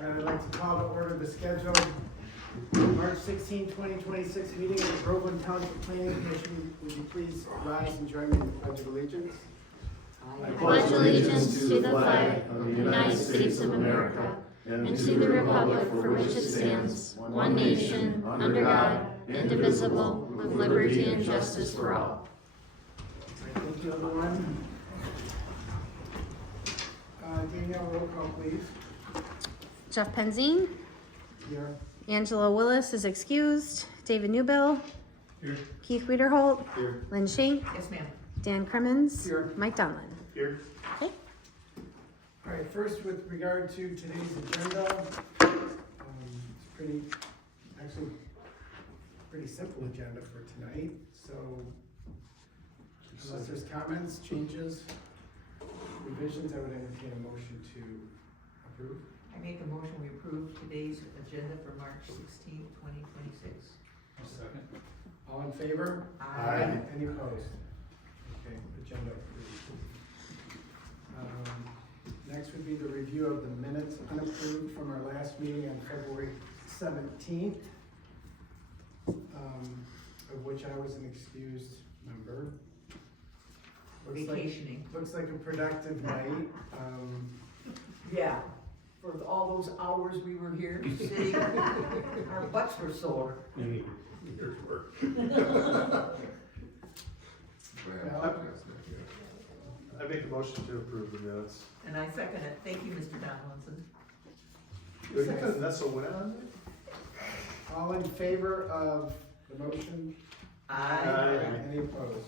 And I'd like to call to order the scheduled March 16, 2026 meeting of the Groveland Township Planning Commission. Would you please rise and join me in the Pledge of Allegiance? I pledge allegiance to the flag of the United States of America and to the republic for which it stands, one nation, under God, indivisible, with liberty and justice for all. Thank you, everyone. Danielle, roll call, please. Jeff Penzine, Here. Angela Willis is excused, David Newbill, Here. Keith Wiederholt, Here. Lynn Shank, Yes, ma'am. Dan Crimmins, Here. Mike Donlin. Here. Okay. All right, first with regard to today's agenda, it's pretty simple agenda for tonight, so unless there's comments, changes, revisions, I would entertain a motion to approve. I make a motion, we approve today's agenda for March 16th, 2026. Second. All in favor? Aye. Any opposed? Okay, agenda approved. Next would be the review of the minutes unapproved from our last meeting on February 17th, of which I was an excused member. Vacationing. Looks like a productive night. Yeah, for all those hours we were here sitting, our butts were sore. Here's work. I make the motion to approve the minutes. And I second it. Thank you, Mr. Donaldson. Because Nessa went on All in favor of the motion? Aye. Any opposed?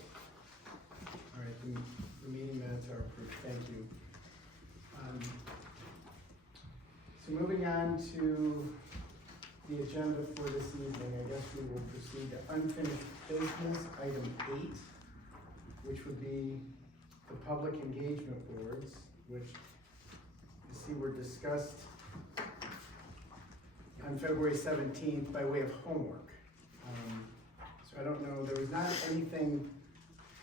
All right, the meeting minutes are approved, thank you. So moving on to the agenda for this evening, I guess we will proceed to unfinished business, item 8, which would be the public engagement boards, which you see were discussed on February 17th by way of homework. So I don't know, there was not anything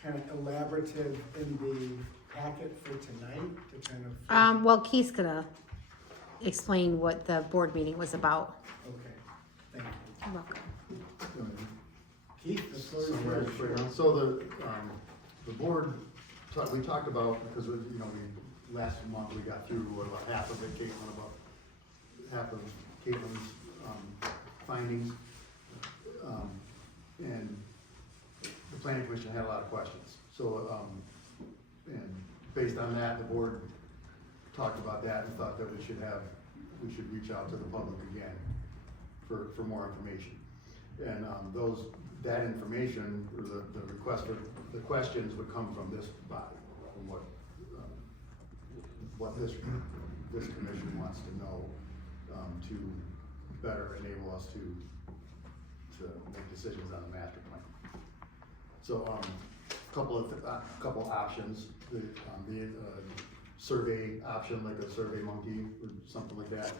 kind of elaborative in the packet for tonight to kind of. Well, Keith's gonna explain what the board meeting was about. Okay, thank you. You're welcome. Keith, the floor is yours. So the board, we talked about, because last month we got through about half of it, about half of Caitlin's findings. And the planning commission had a lot of questions. So, and based on that, the board talked about that and thought that we should reach out to the public again for more information. And that information, or the request for the questions would come from this body, from what this commission wants to know, to better enable us to make decisions on the master plan. So, couple options, the survey option, like a Survey Monkey or something like that.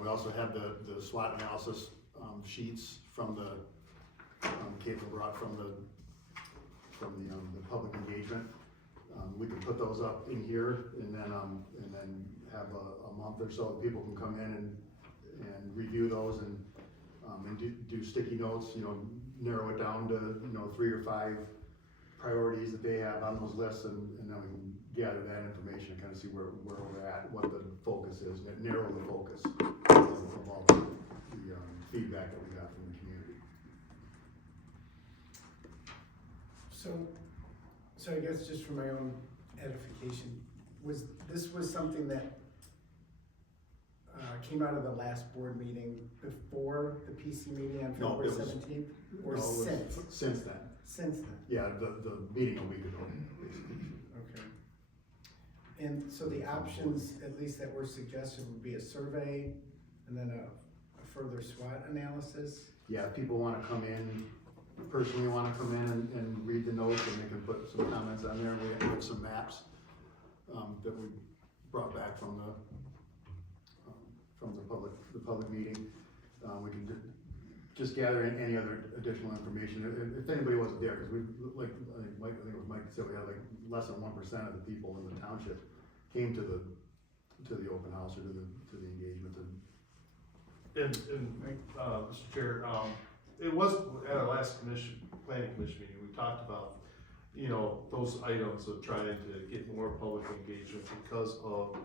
We also have the SWOT analysis sheets from the Caitlin brought from the public engagement. We can put those up in here and then have a month or so people can come in and review those and do sticky notes, narrow it down to 3 or 5 priorities that they have on those lists, and then we can gather that information and kind of see where we're at, what the focus is, and narrow the focus of all the feedback that we got from the community. So I guess just for my own edification, this was something that came out of the last board meeting before the PC meeting on No, February it was- 17th? Or No, it was since? Since then. Since then, Yeah, the meeting a week ago, basically. okay. And so the options, at least that were suggested, would be a survey and then a further SWOT analysis? Yeah, if people wanna come in, personally wanna come in and read the notes, and they can put some comments on there. We have some maps, that we brought back from the public meeting. We can just gather any other additional information. If anybody wasn't there, because I think it was Mike said, we had like less than 1% of the people in the township came to the open house or to the engagement, Mr. Chair, it was at our last planning commission meeting, we talked about, you know, those items of trying to get more public engagement because of,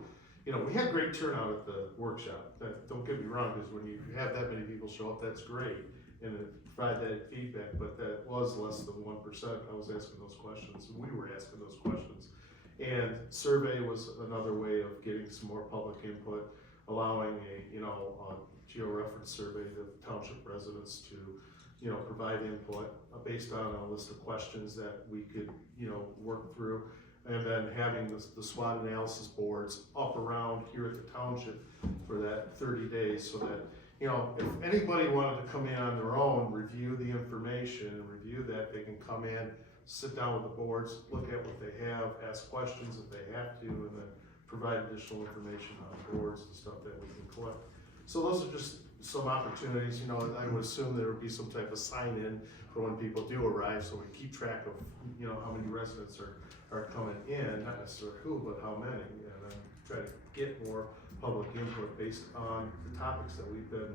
you know, we had great turnout at the workshop. Don't get me wrong, because when you have that many people show up, that's great, and provide that feedback, but that was less than 1%. I was asking those questions, and we were asking those questions. And survey was another way of getting some more public input, allowing a, you know, georeference survey to township residents to, you know, provide input based on a list of questions that we could, you know, work through. And then having the SWOT analysis boards up around here at the township for that 30 days so that, you know, if anybody wanted to come in on their own, review the information and review that, they can come in, sit down with the boards, look at what they have, ask questions if they have to, and then provide additional information on boards and stuff that we can collect. So those are just some opportunities, you know, I would assume there would be some type of sign-in for when people do arrive, so we keep track of, you know, how many residents are coming in, not necessarily who, but how many, and then try to get more public input based on the topics that we've been,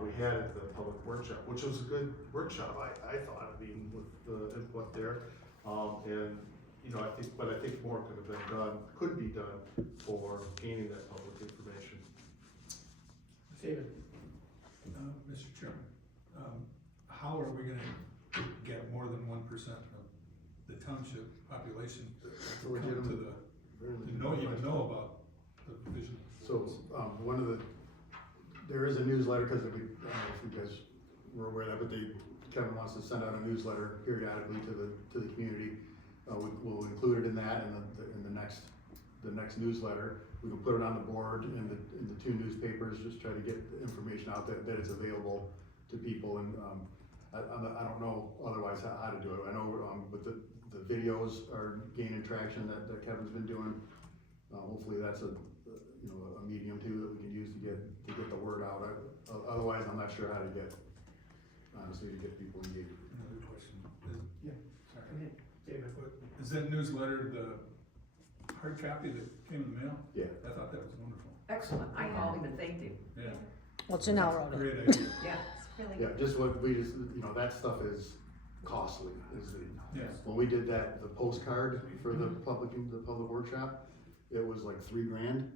we had at the public workshop, which was a good workshop, I thought, I mean, with the input there. And, you know, I think more could have been done, could be done for gaining that public information. David? Mr. Chairman, how are we gonna get more than 1% of the township population to come to even know about the vision? So, there is a newsletter, because I don't know if you guys were aware of that, but Kevin wants to send out a newsletter periodically to the community. We'll include it in that in the next newsletter. We can put it on the board in the two newspapers, just try to get the information out that it's available to people. And I don't know otherwise how to do it. I know but the videos are gaining traction that Kevin's been doing. Hopefully that's a medium too that we can use to get the word out. Otherwise, I'm not sure how to get people engaged. Another question. Yeah. Sorry. Go ahead, David. Is that newsletter the hard copy that came in the mail? Yeah. I thought that was wonderful. Excellent, I called him and thanked him, Yeah. Well, Janelle wrote it. Great idea. yeah. Yeah, just what we just, that stuff is costly, Yes. when we did the postcard for the public workshop, it was like $3,000.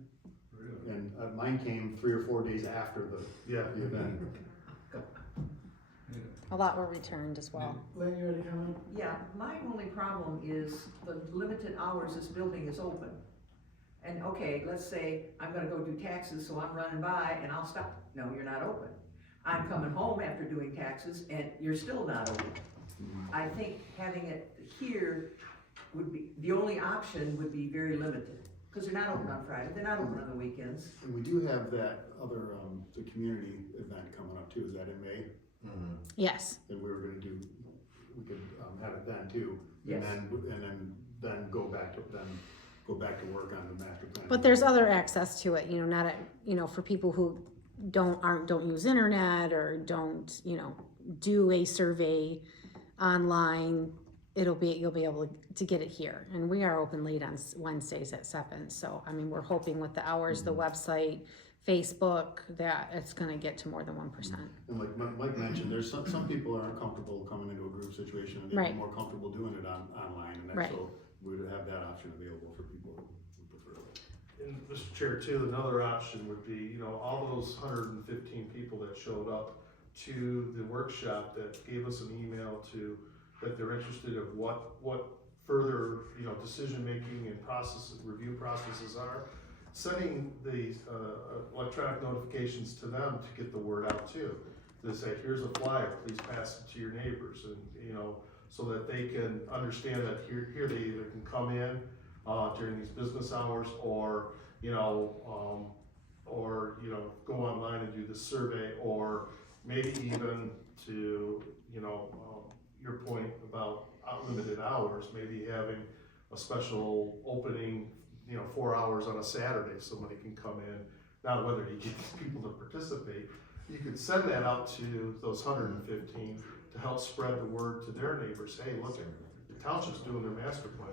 Really? And mine came 3 or 4 days after the Yeah. event. Yeah. A lot were returned as well. Lynn, you had a comment? Yeah, my only problem is the limited hours this building is open. And okay, let's say I'm gonna go do taxes, so I'm running by and I'll stop. No, you're not open. I'm coming home after doing taxes and you're still not open. I think having it here would be, the only option would be very limited. Cause they're not open on Friday, they're not open on the weekends. And we do have that other, the community event coming up too, is that in May? Yes. And we could have it then too. Yes. And then go back to work on the master plan. But there's other access to it, not for people who don't use internet or don't, do a survey online. You'll be able to get it here. And we are open late on Wednesdays at 7. So, I mean, we're hoping with the hours, the website, Facebook, that it's gonna get to more than 1%. And like Mike mentioned, there's some people aren't comfortable coming into a group situation, and they'd Right. be more comfortable doing it online, and Right. so we would have that option available for people who prefer it. And Mr. Chair, too, another option would be, all those 115 people that showed up to the workshop that gave us an email that they're interested of what further, decision-making and review processes are, sending these electronic notifications to them to get the word out too. To say, here's a flyer, please pass it to your neighbors, and, so that they can understand that here they either can come in during these business hours or, go online and do the survey, or maybe even to, your point about unlimited hours, maybe having a special opening, 4 hours on a Saturday, somebody can come in. Not whether you get people to participate, you could send that out to those 115 to help spread the word to their neighbors. Hey, look, the township's doing their master plan,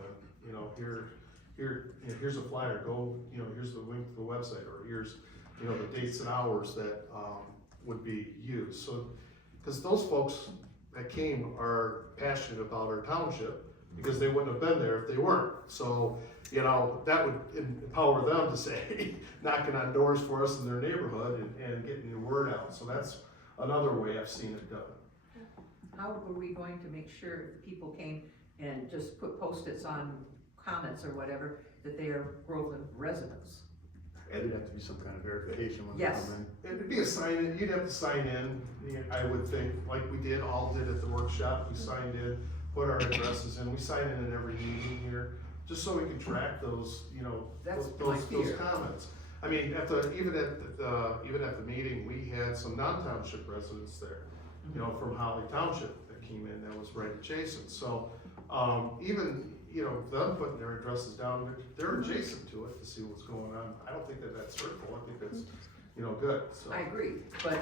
here's a flyer, go, here's the link to the website, or here's, the dates and hours that, would be used, so, cause those folks that came are passionate about our township, because they wouldn't have been there if they weren't, so, you know, that would empower them to say, knocking on doors for us in their neighborhood and getting the word out, so that's another way I've seen it done. How were we going to make sure if people came and just put Post-its on comments or whatever, that they are Groveland residents? There'd have to be some kind of verification when they Yes. come in. It'd be a sign in, you'd have to sign in, I would think, like we all did at the workshop, we signed in, put our addresses in, we sign in at every meeting here, just so we can track those, you know, That's those my fear. comments. I mean, even at the meeting, we had some non-township residents there, you know, from Holly Township that came in, that was right adjacent, so, even, you know, them putting their addresses down, they're adjacent to it to see what's going on. I don't think that that's hurtful, I think that's, you know, good, so. I agree, but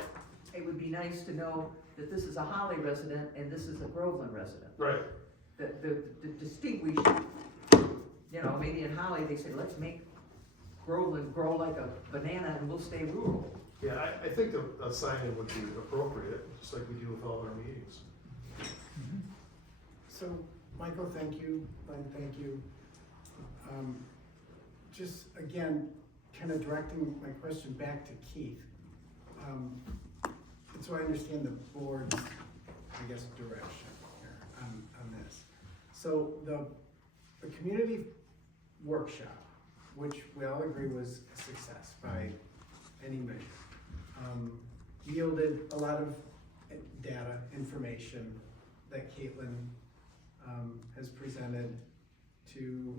it would be nice to know that this is a Holly resident and this is a Groveland resident. Right, The distinguish, you know, maybe in Holly, they say, let's make Groveland grow like a banana and we'll stay rural. yeah, I think a sign-in would be appropriate, just like we do with all our meetings. So, Michael, thank you, Glenn, thank you. Just again, kind of directing my question back to Keith. And so I understand the board's, I guess, direction here on this. So the community workshop, which we all agree was a success by any measure, yielded a lot of data, information that Caitlin has presented to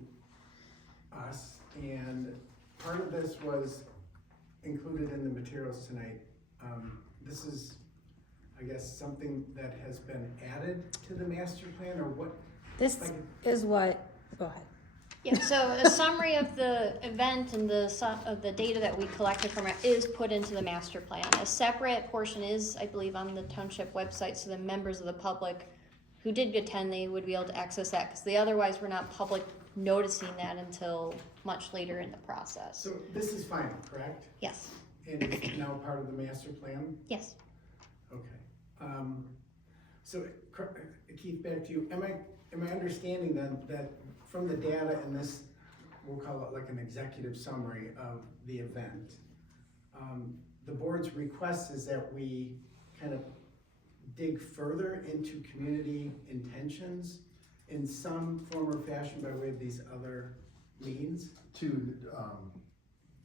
us, and part of this was included in the materials tonight. This is, I guess, something that has been added to the master plan, or what? This is what, go ahead. Yeah, so a summary of the event and of the data that we collected from it is put into the master plan. A separate portion is, I believe, on the township website, so the members of the public who did attend, they would be able to access that, because they otherwise were not public noticing that until much later in the process. So this is final, correct? Yes, And it's now part of the master plan? yes. Okay. So Keith, back to you. Am I understanding then that from the data in this, we'll call it like an executive summary of the event, the board's request is that we kind of dig further into community intentions in some form or fashion by way of these other means? To,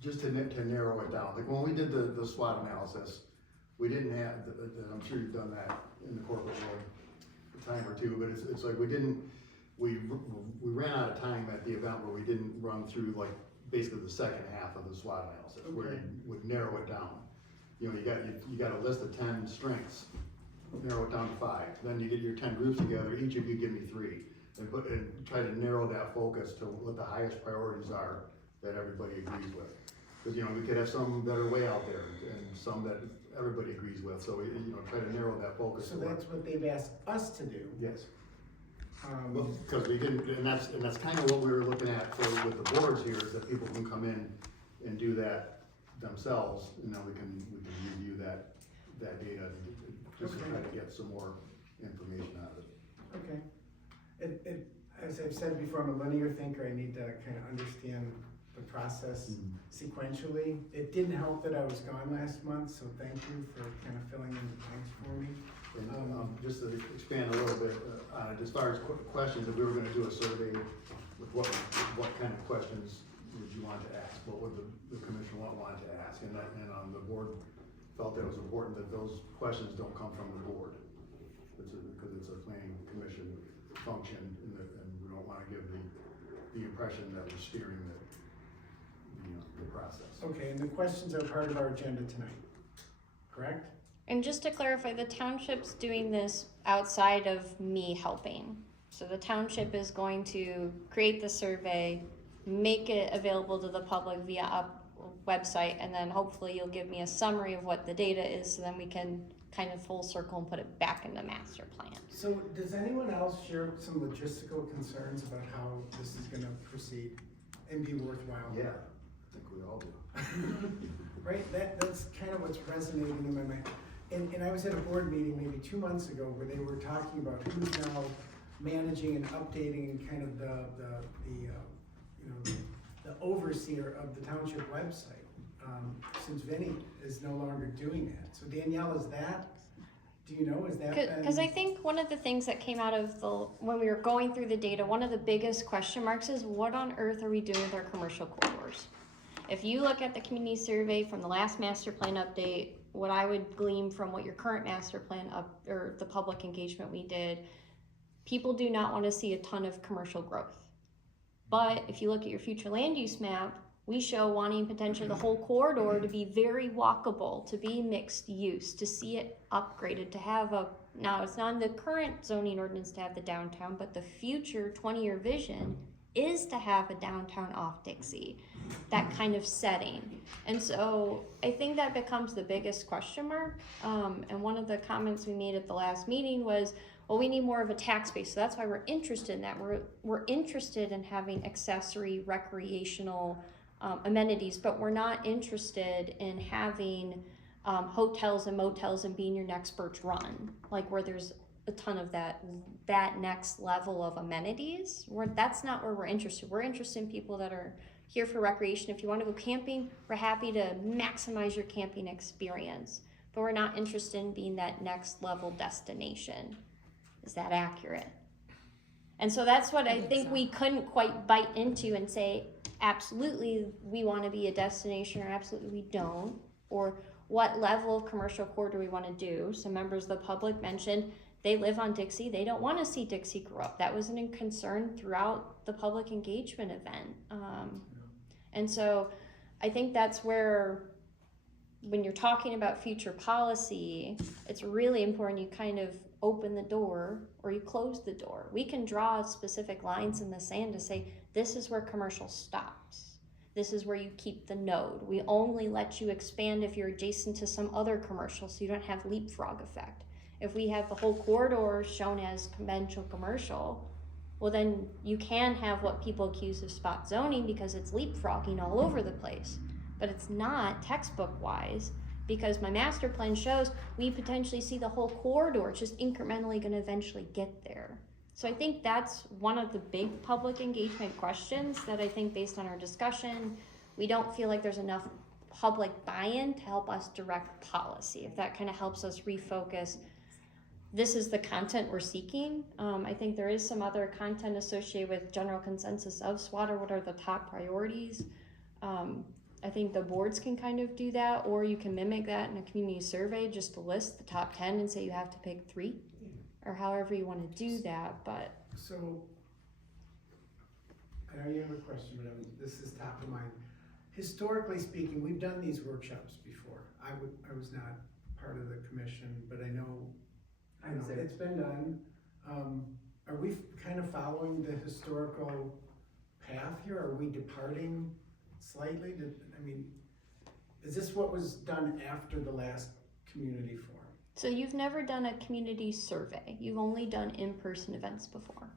just to narrow it down, like when we did the SWOT analysis, we didn't have, I'm sure you've done that in the corporate world a time or two, but it's like we ran out of time at the event where we didn't run through like basically the second half of the SWOT analysis, where you would narrow it down. You know, you got a list of 10 strengths, narrow it down to 5. Then you get your 10 groups together, each of you give me 3, and try to narrow that focus to what the highest priorities are that everybody agrees with. Because, you know, we could have some that are way out there and some that everybody agrees with, so we, you know, try to narrow that focus. So that's what they've asked us to do. Yes. Because we didn't, and that's kind of what we were looking at with the boards here, is that people can come in and do that themselves, and then we can review that data, just to try to get some more information out of it. Okay. As I've said before, I'm a linear thinker. I need to kind of understand the process sequentially. It didn't help that I was gone last month, so thank you for kind of filling in the blanks for me. And just to expand a little bit on it, as far as questions, if we were gonna do a survey, with what kind of questions would you want to ask? What would the commission want to ask? And the board felt that it was important that those questions don't come from the board. Because it's a planning commission function, and we don't wanna give the impression that we're steering the process. Okay, and the questions are part of our agenda tonight, correct? And just to clarify, the township's doing this outside of me helping. So the township is going to create the survey, make it available to the public via a website, and then hopefully you'll give me a summary of what the data is, so then we can kind of full circle and put it back in the master plan. So does anyone else share some logistical concerns about how this is gonna proceed and be worthwhile? Yeah, I think we all do. Right, that's kind of what's resonating in my mind. And I was at a board meeting maybe 2 months ago where they were talking about who's now managing and updating and kind of the overseer of the township website. Since Vinny is no longer doing that. So Danielle, is that, do you know, is that been? Because I think one of the things that came out of when we were going through the data, one of the biggest question marks is what on earth are we doing with our commercial corridors? If you look at the community survey from the last master plan update, what I would glean from what your current master plan or the public engagement we did, people do not want to see a ton of commercial growth. But if you look at your future land use map, we show wanting potentially the whole corridor to be very walkable, to be mixed use, to see it upgraded, to have now it's not in the current zoning ordinance to have the downtown, but the future 20-year vision is to have a downtown off Dixie, that kind of setting. And so I think that becomes the biggest question mark. And one of the comments we made at the last meeting was, well, we need more of a tax base. So that's why we're interested in that. We're interested in having accessory recreational amenities, but we're not interested in having hotels and motels and being your next Birch Run, like where there's a ton of that next level of amenities. That's not where we're interested. We're interested in people that are here for recreation. If you want to go camping, we're happy to maximize your camping experience, but we're not interested in being that next level destination. Is that accurate? And so that's what I think we couldn't quite bite into and say, absolutely we want to be a destination, or absolutely we don't, or what level of commercial corridor we want to do. Some members of the public mentioned they live on Dixie, they don't want to see Dixie grow up. That was a concern throughout the public engagement event. And so I think that's where, when you're talking about future policy, it's really important you kind of open the door or you close the door. We can draw specific lines in the sand to say, this is where commercial stops. This is where you keep the node. We only let you expand if you're adjacent to some other commercial, so you don't have leapfrog effect. If we have the whole corridor shown as conventional commercial, well then you can have what people accuse of spot zoning because it's leapfrogging all over the place. But it's not textbook wise, because my master plan shows we potentially see the whole corridor. It's just incrementally going to eventually get there. So I think that's one of the big public engagement questions that I think, based on our discussion, we don't feel like there's enough public buy-in to help us direct policy. If that kind of helps us refocus, this is the content we're seeking. I think there is some other content associated with general consensus of SWOT, what are the top priorities. I think the boards can kind of do that, or you can mimic that in a community survey, just to list the top 10 and say you have to pick 3, or however you want to do that. But So, I know you have a question, but this is top of mind. Historically speaking, we've done these workshops before. I was not part of the commission, but I know it's been done. Are we kind of following the historical path here? Are we departing slightly? Is this what was done after the last community forum? so you've never done a community survey. You've only done in-person events before.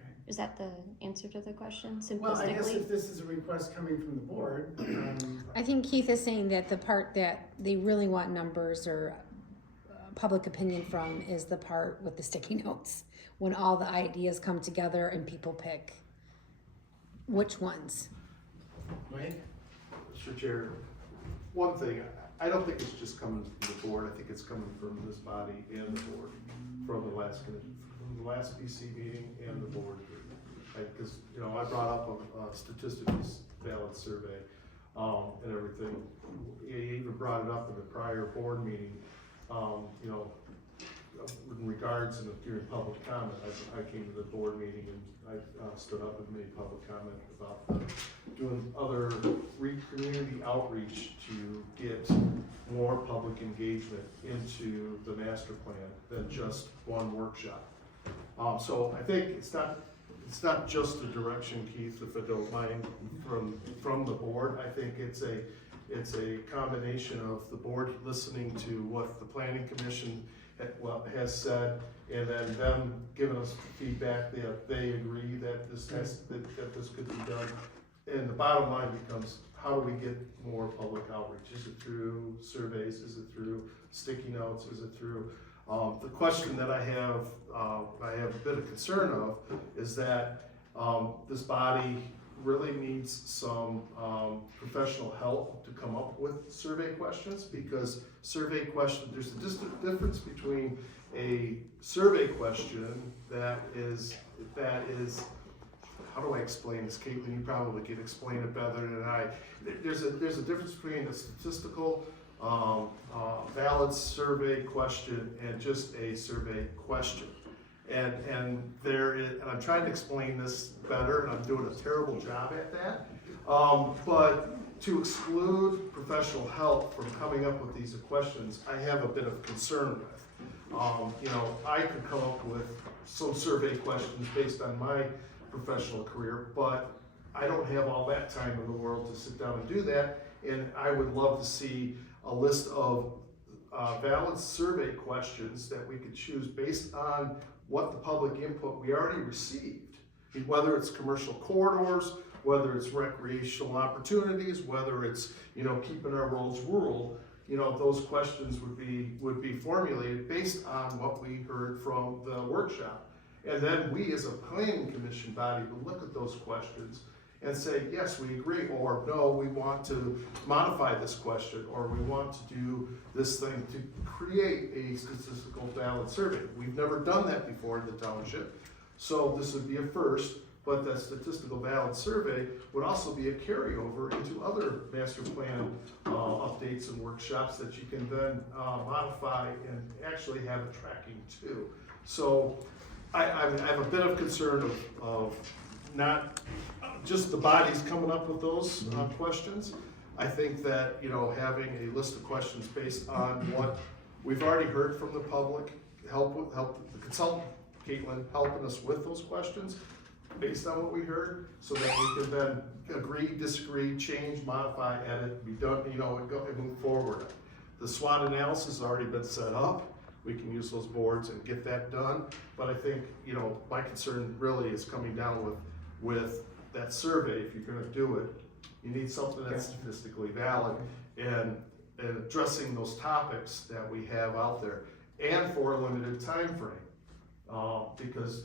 Okay. Is that the answer to the question, simplistically? Well, I guess if this is a request coming from the board, I think Keith is saying that the part that they really want numbers or public opinion from is the part with the sticky notes, when all the ideas come together and people pick which ones. Mike? Mr. Chair, one thing, I don't think it's just coming from the board, I think it's coming from this body and the board, from the last PC meeting and the board. Because, I brought up a statistically valid survey, and everything. You even brought it up in the prior board meeting, in regards and during public comment. I came to the board meeting and I stood up and made public comment about doing other community outreach to get more public engagement into the master plan than just one workshop. So I think it's not just the direction, Keith, if I don't mind, from the board. I think it's a combination of the board listening to what the planning commission has said, and then them giving us feedback that they agree that this could be done and the bottom line becomes, how do we get more public outreach? Is it through surveys? Is it through sticky notes? Is it through, the question that I have a bit of concern of is that, this body really needs some, professional help to come up with survey questions, because survey question, there's a distinct difference between a survey question that is, how do I explain this, Caitlin? You probably can explain it better than I. There's a difference between a statistical, valid survey question and just a survey question. And I'm trying to explain this better, and I'm doing a terrible job at that. But to exclude professional help from coming up with these questions, I have a bit of concern with. I could come up with some survey questions based on my professional career, but I don't have all that time in the world to sit down and do that. And I would love to see a list of valid survey questions that we could choose based on what the public input we already received. I mean, whether it's commercial corridors, whether it's recreational opportunities, whether it's, keeping our roads rural, those questions would be formulated based on what we heard from the workshop. And then we as a planning commission body would look at those questions and say, yes, we agree, or no, we want to modify this question, or we want to do this thing to create a statistical valid survey. We've never done that before in the township, so this would be a first, but that statistical valid survey would also be a carryover into other master plan updates and workshops that you can then modify and actually have a tracking too. So I have a bit of concern of not just the bodies coming up with those questions. I think that, having a list of questions based on what we've already heard from the public, help the consultant, Caitlin, helping us with those questions based on what we heard, so that we can then agree, disagree, change, modify, edit, be done, and go and move forward. The SWOT analysis has already been set up. We can use those boards and get that done. But I think, my concern really is coming down with that survey. If you're gonna do it, you need something that's statistically valid and addressing those topics that we have out there, and for a limited time frame. Because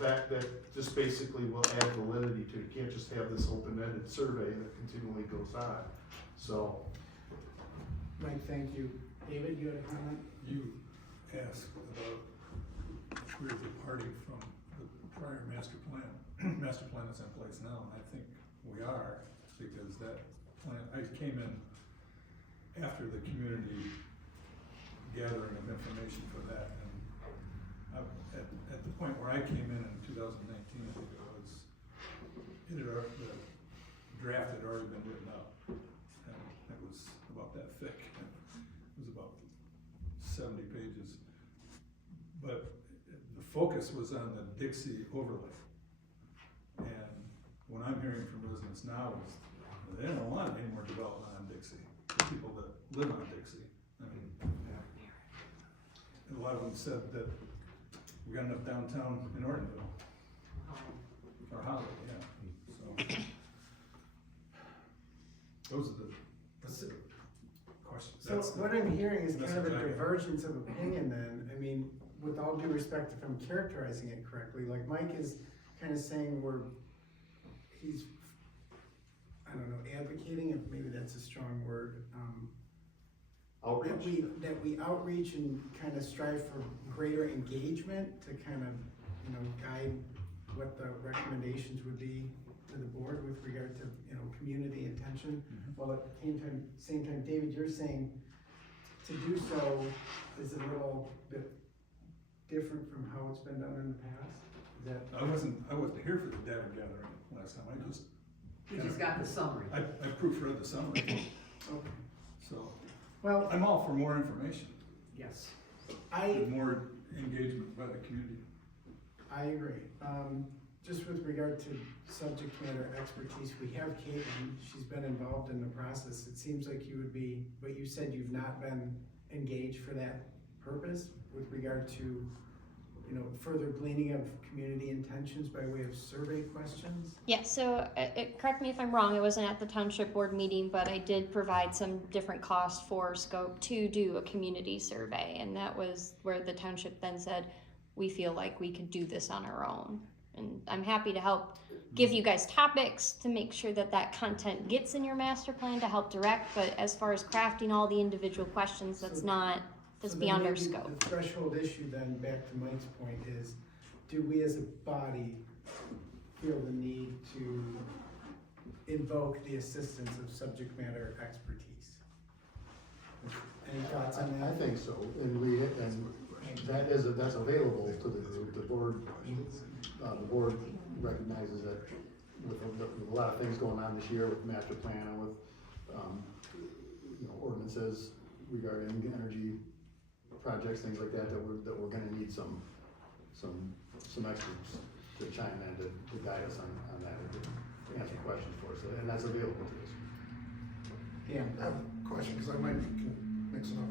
that just basically will add validity to it. You can't just have this open-ended survey that continually goes on. So, Mike, thank you. David, you had a comment? You asked about if we're departing from the prior master plan that's in place now, and I think we are, because that plan, I came in after the community gathering of information for that, and at the point where I came in 2019, I think it was, the draft had already been written up, and it was about that thick. It was about 70 pages. But the focus was on the Dixie overlay. And what I'm hearing from residents now is they don't want any more development on Dixie, the people that live on Dixie. I mean, a lot of them said that we got enough downtown in Ortonville. Or Holly, yeah. So those are the questions. So what I'm hearing is kind of a divergence of opinion then. I mean, with all due respect, if I'm characterizing it correctly, like Mike is kind of saying he's, I don't know, advocating, if maybe that's a strong word. outreach. That we outreach and kind of strive for greater engagement to kind of, guide what the recommendations would be to the board with regard to, community intention. While at the same time, David, you're saying to do so is a little bit different from how it's been done in the past? Is that? I wasn't here for the data gathering last time. We just got the summary. I proofread the summary, Okay. so Well, I'm all for more information yes, and more engagement by the community. I agree. Just with regard to subject matter expertise, we have Caitlin, she's been involved in the process. It seems like you would be, but you said you've not been engaged for that purpose with regard to further gleaning of community intentions by way of survey questions? Yeah, so correct me if I'm wrong, it wasn't at the township board meeting, but I did provide some different costs for scope to do a community survey. And that was where the township then said, we feel like we could do this on our own. And I'm happy to help give you guys topics to make sure that that content gets in your master plan to help direct. But as far as crafting all the individual questions, that's So then beyond our maybe scope. The threshold issue then, back to Mike's point, is do we as a body feel the need to invoke the assistance of subject matter expertise? Any thoughts on that? I think so, and that's available to the board. The board recognizes that with a lot of things going on this year with master plan and with, ordinances regarding energy projects, things like that, that we're gonna need some experts to chime in to guide us on that, and to answer questions for us, and that's available to us. Yeah. I have a question, because I might be mixing up.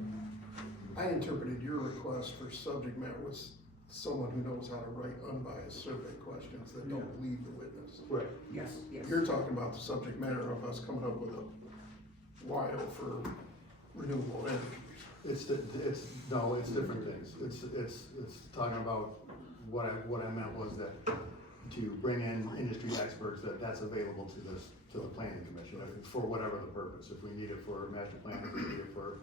I interpreted your request for subject matter was someone who knows how to write unbiased survey questions that don't lead the witness. Right. Yes, yes. You're talking about the subject matter of us coming up with a WIO for renewable energy. It's different things. It's talking about, what I meant was that to bring in industry experts, that's available to the planning commission for whatever the purpose. If we need it for master plan, if we need it for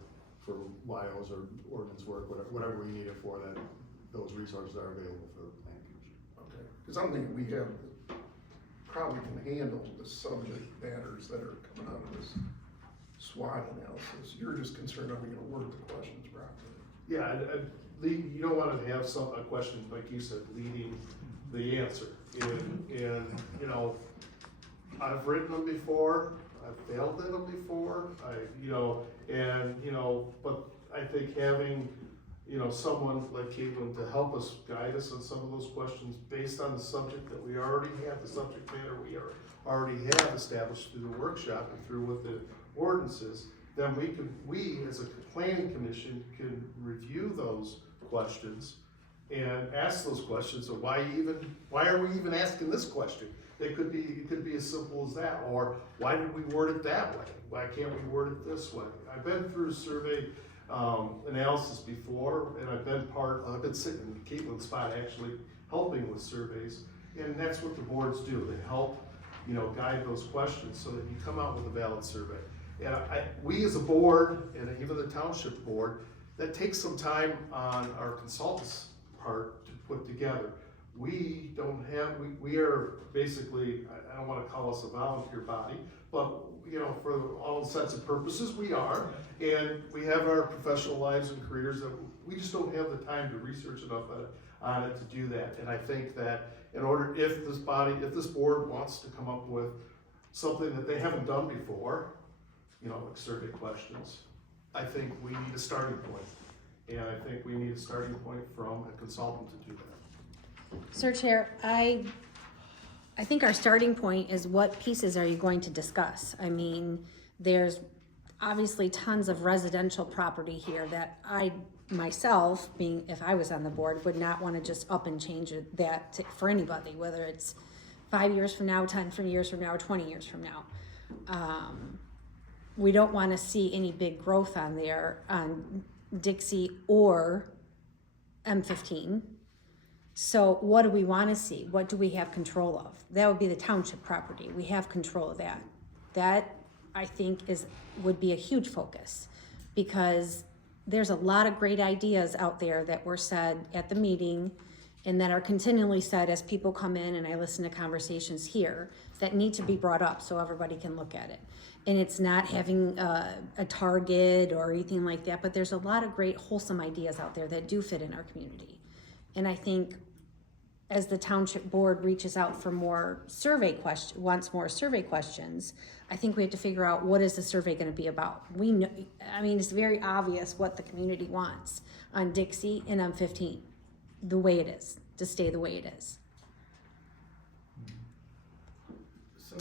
WIOs or ordinance work, whatever we need it for, that those resources are available for the planning commission. Okay, because I'm thinking we have, probably can handle the subject matters that are coming out of this SWOT analysis. You're just concerned, are we gonna word the questions properly? Yeah, you don't want to have a question, like you said, leading the answer. And I've written them before, I've failed at them before, but I think having, someone like Caitlin to help us, guide us on some of those questions based on the subject that we already have, the subject matter already have established through the workshop and through with the ordinances, then we as a planning commission can review those questions and ask those questions. So why are we even asking this question? It could be as simple as that, or why did we word it that way? Why can't we word it this way? I've been through survey analysis before, and I've been sitting in Caitlin's spot actually helping with surveys, and that's what the boards do. They help, guide those questions so that you come out with a valid survey. And we as a board, and even the township board, that takes some time on our consultants' part to put together. We are basically, I don't wanna call us a volunteer body, but for all intents and purposes, we are. And we have our professional lives and careers that we just don't have the time to research enough on it to do that. And I think that if this board wants to come up with something that they haven't done before, like survey questions, I think we need a starting point. And I think we need a starting point from a consultant to do that. Sir Chair, I think our starting point is what pieces are you going to discuss? I mean, there's obviously tons of residential property here that I myself, if I was on the board, would not want to just up and change that for anybody, whether it's 5 years from now, 10 years from now, or 20 years from now. We don't want to see any big growth on there on Dixie or M15. So what do we want to see? What do we have control of? That would be the township property. We have control of that. That, I think, would be a huge focus, because there's a lot of great ideas out there that were said at the meeting and that are continually said as people come in and I listen to conversations here that need to be brought up so everybody can look at it. And it's not having a target or anything like that, but there's a lot of great wholesome ideas out there that do fit in our community. And I think as the township board reaches out for wants more survey questions, I think we have to figure out, what is the survey gonna be about? We know, it's very obvious what the community wants on Dixie and on 15, the way it is, to stay the way it is. So,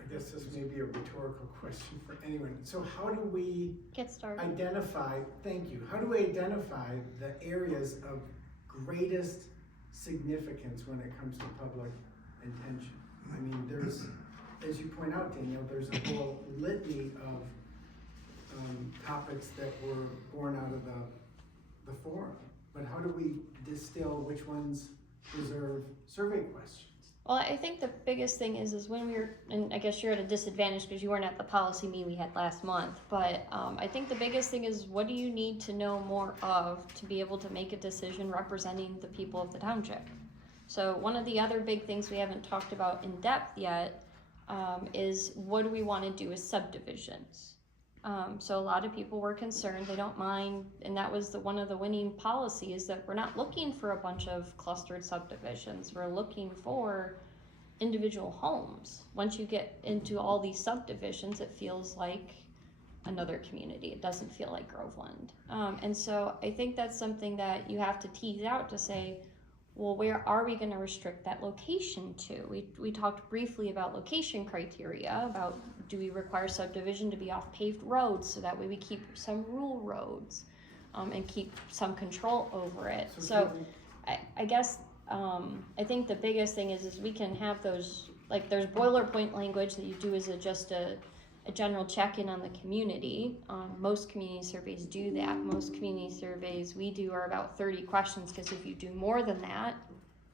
I guess this may be a rhetorical question for anyone. So how do we Get started. identify the areas of greatest significance when it comes to public intention. I mean, there's, as you point out, Daniel, there's a whole litany of topics that were born out of the forum. But how do we distill which ones deserve survey questions? Well, I think the biggest thing is when we were, and I guess you're at a disadvantage because you weren't at the policy meeting we had last month, but I think the biggest thing is what do you need to know more of to be able to make a decision representing the people of the township? So one of the other big things we haven't talked about in depth yet is what do we want to do with subdivisions? So a lot of people were concerned, they don't mind, and that was one of the winning policies, that we're not looking for a bunch of clustered subdivisions, we're looking for individual homes. Once you get into all these subdivisions, it feels like another community, it doesn't feel like Groveland. And so I think that's something that you have to tease out to say, well, where are we going to restrict that location to? We talked briefly about location criteria, about do we require subdivision to be off paved roads so that way we keep some rural roads and keep some control over it. So I guess I think the biggest thing is we can have those, like there's boilerplate language that you do as just a general check-in on the community. Most community surveys do that. Most community surveys we do are about 30 questions, because if you do more than that,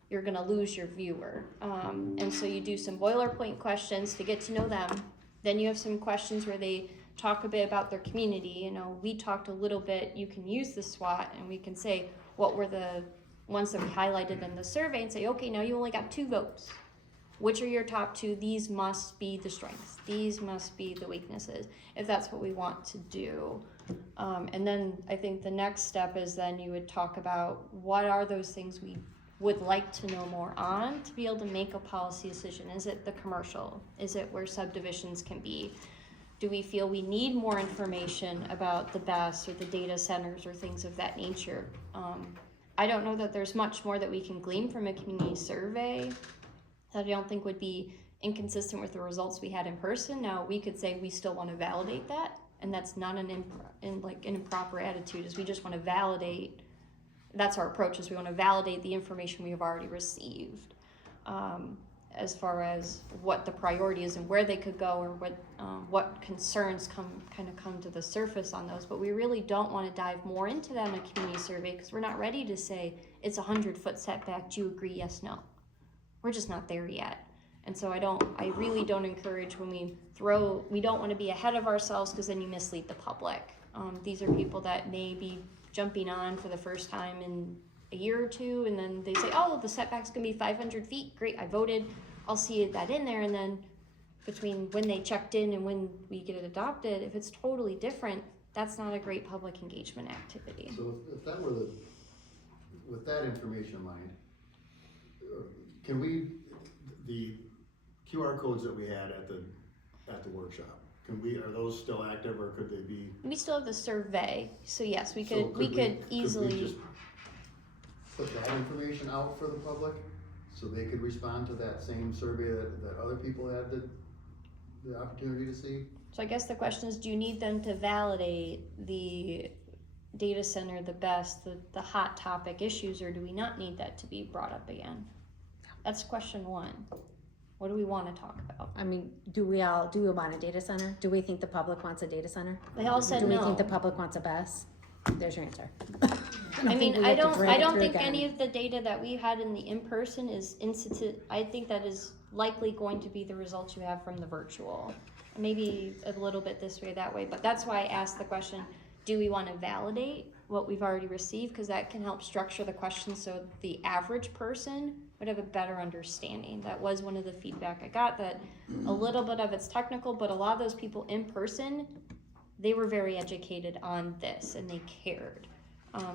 you're gonna lose your viewer. And so you do some boilerplate questions to get to know them. Then you have some questions where they talk a bit about their community. You know, we talked a little bit, you can use the SWOT and we can say, what were the ones that we highlighted in the survey, and say, okay, now you only got 2 votes. Which are your top 2? These must be the strengths. These must be the weaknesses, if that's what we want to do. And then I think the next step is then you would talk about what are those things we would like to know more on to be able to make a policy decision. Is it the commercial? Is it where subdivisions can be? Do we feel we need more information about the BESS or the data centers or things of that nature? I don't know that there's much more that we can glean from a community survey that I don't think would be inconsistent with the results we had in person. Now, we could say we still want to validate that, and that's not an improper attitude, is we just want to validate. That's our approach, is we want to validate the information we have already received, as far as what the priority is and where they could go, or what concerns come to the surface on those. But we really don't want to dive more into that in a community survey, because we're not ready to say it's a 100-foot setback. Do you agree? Yes, no. We're just not there yet. And so I really don't encourage when we don't want to be ahead of ourselves, because then you mislead the public. These are people that may be jumping on for the first time in a year or two, and then they say, oh, the setback's gonna be 500 feet. Great, I voted. I'll see that in there. And then between when they checked in and when we get it adopted, if it's totally different, that's not a great public engagement activity. So if that were with that information in mind, can we, the QR codes that we had at the workshop, are those still active, or could they be? We still have the survey, so yes, we So could easily. Could we just put that information out for the public, so they could respond to that same survey that other people had the opportunity to see? So I guess the question is, do you need them to validate the data center, the BESS, the hot topic issues, or do we not need that to be brought up again? That's question 1. What do we want to talk about? I mean, do we want a data center? Do we think the public wants a data center? They all said Do we no. think the public wants a BESS? There's your answer. I mean, think we I have to don't drag it through think again. any of the data that we had in the in-person is I think that is likely going to be the results you have from the virtual. Maybe a little bit this way, that way, but that's why I asked the question, do we want to validate what we've already received? Because that can help structure the question so the average person would have a better understanding. That was one of the feedback I got, that a little bit of it's technical, but a lot of those people in person, they were very educated on this and they cared.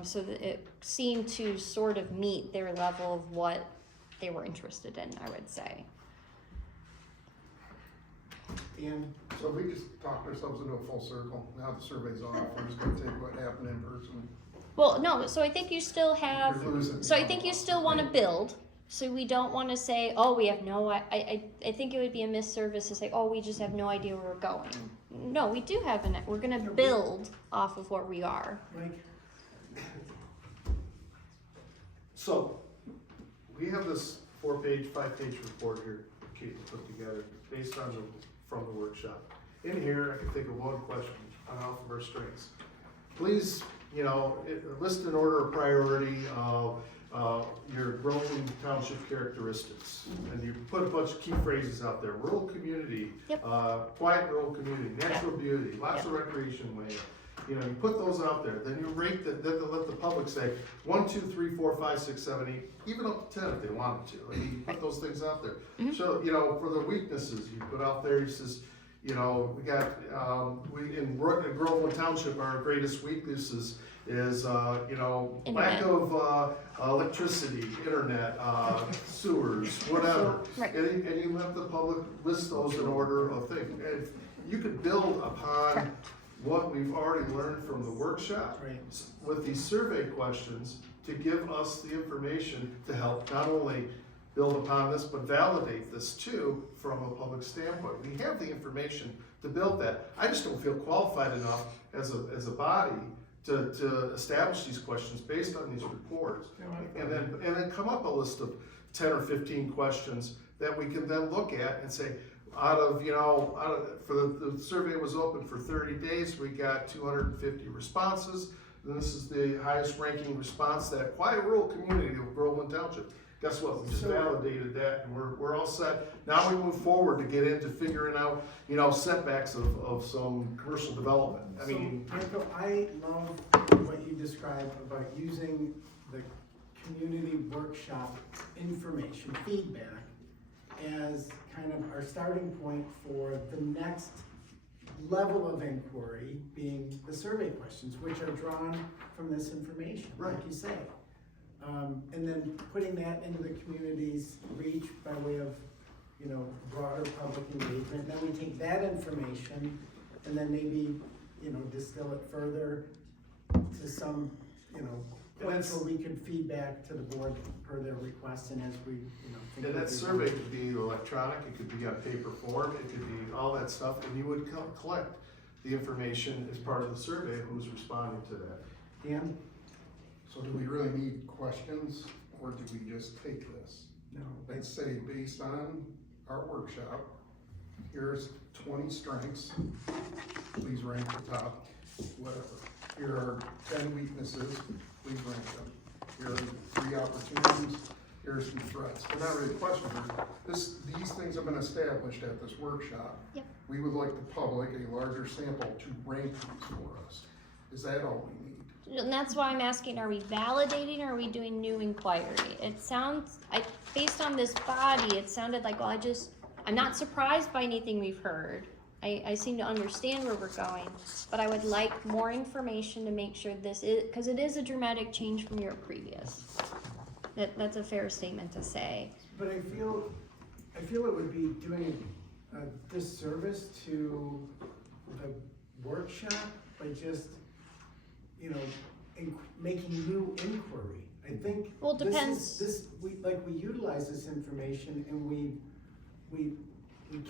So that it seemed to sort of meet their level of what they were interested in, I would say. And So if we just talked ourselves into a full circle, now the survey's off, we're just gonna take what happened in person. Well, no, so I think you still have, You're losing. so I think you still want to build. So we don't want to say, oh, we have no, I think it would be a misservice to say, oh, we just have no idea where we're going. No, we do have we're going to build off of where we are. Mike, So, we have this 4-page, 5-page report here, Kate put together, based on from the workshop. In here, I can think of one question on alphabet strengths. Please, list an order of priority of your Groveland Township characteristics. And you put a bunch of key phrases out there: rural community, Yep. Quiet rural community, natural beauty, lots of recreation land. You put those out there, then you rate then let the public say 1, 2, 3, 4, 5, 6, 7, 8, even up to 10 if they wanted to. I mean, you put those things out there. So, for the weaknesses, you put out there, he says, we got, we in Groveland Township, our greatest weaknesses is, lack of, electricity, internet, sewers, whatever. Right. And you let the public list those in order of things. And you could build upon Correct. what we've already learned from the workshop Right. with these survey questions to give us the information to help not only build upon this, but validate this too from a public standpoint. We have the information to build that. I just don't feel qualified enough as a body to establish these questions based on these reports. And then come up a list of 10 or 15 questions that we can then look at and say, the survey was open for 30 days, we got 250 responses. And this is the highest ranking response, that quiet rural community of Groveland Township. Guess what? We just validated that, and we're all set. Now we move forward to get into figuring out, setbacks of some commercial development. I mean, Michael, I love what you described about using the community workshop information, feedback, as kind of our starting point for the next level of inquiry, being the survey questions, which are drawn from this information, like you say. And then putting that into the community's reach by way of, broader public engagement. Then we take that information and then maybe, distill it further to some, points where we could feedback to the board per their request, and as we, think. and that survey could be electronic, it could be on paper form, it could be all that stuff, and you would collect the information as part of the survey, who's responding to that. Dan? So do we really need questions, or do we just take this? No. Let's say, based on our workshop, here's 20 strengths, please rank the top, whatever. Here are 10 weaknesses, please rank them. Here are 3 opportunities, here's some threats. They're not really questions, these things have been established at this workshop. Yep. We would like the public, a larger sample, to rank these for us. Is that all we need? And that's why I'm asking, are we validating or are we doing new inquiry? It sounds, based on this body, it sounded like, I'm not surprised by anything we've heard. I seem to understand where we're going, but I would like more information to make sure this is, because it is a dramatic change from your previous. That's a fair statement to say. But I feel it would be doing a disservice to the workshop by just, making new inquiry. I think. Well, it depends. We utilize this information and we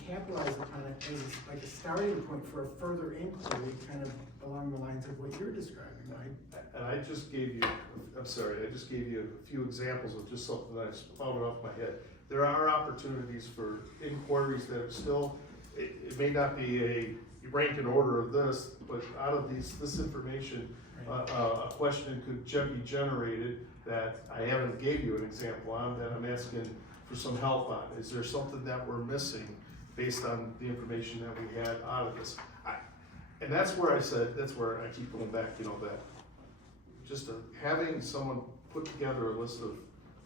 capitalize upon it as like a starting point for a further inquiry, kind of along the lines of what you're describing, right? And I just gave you a few examples of just something that I spouted off my head. There are opportunities for inquiries that are still, it may not be a rank and order of this, but out of this information, a question could be generated that I haven't gave you an example on, that I'm asking for some help on. Is there something that we're missing based on the information that we had out of this? And that's where I keep going back, that just having someone put together a list of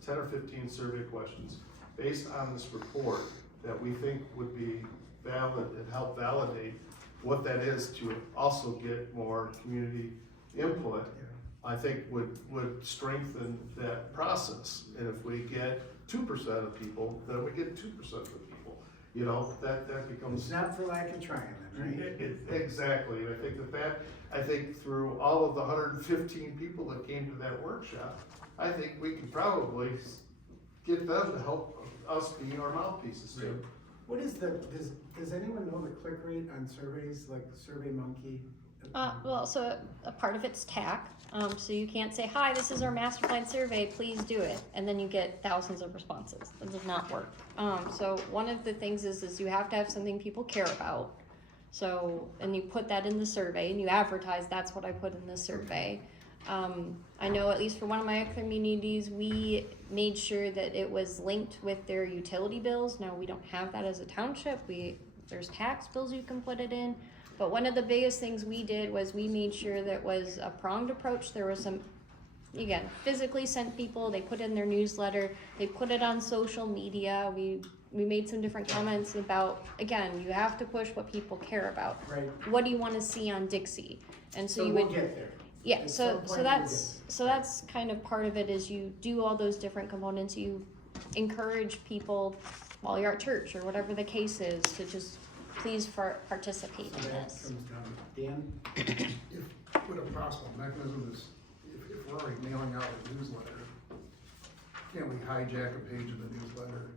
10 or 15 survey questions based on this report that we think would be valid and help validate what that is, to also get more community input, I think would strengthen that process. And if we get 2% of people, then we get 2% of the people. That becomes. It's not for lack of trying, then, right? Exactly. I think through all of the 115 people that came to that workshop, I think we could probably get them to help us be our mouthpieces too. What is does anyone know the click rate on surveys like SurveyMonkey? Well, so a part of it's TAC, so you can't say, hi, this is our master plan survey, please do it, and then you get thousands of responses. That does not work. So one of the things is you have to have something people care about. So, and you put that in the survey, and you advertise, that's what I put in the survey. I know at least for one of my communities, we made sure that it was linked with their utility bills. Now, we don't have that as a township. There's tax bills you can put it in. But one of the biggest things we did was we made sure that was a pronged approach. There was some, again, physically sent people, they put in their newsletter, they put it on social media. We made some different comments about, again, you have to push what people care about. Right, What do you want to see on Dixie? And so so you we'll would, get there. yeah, At so some point we'll that's kind of part of it is you do all those different components. You encourage people while you're at church or whatever the case is to just please participate So in that this. comes down to Dan. If, what a possible mechanism is, if we're already mailing out a newsletter, can't we hijack a page of the newsletter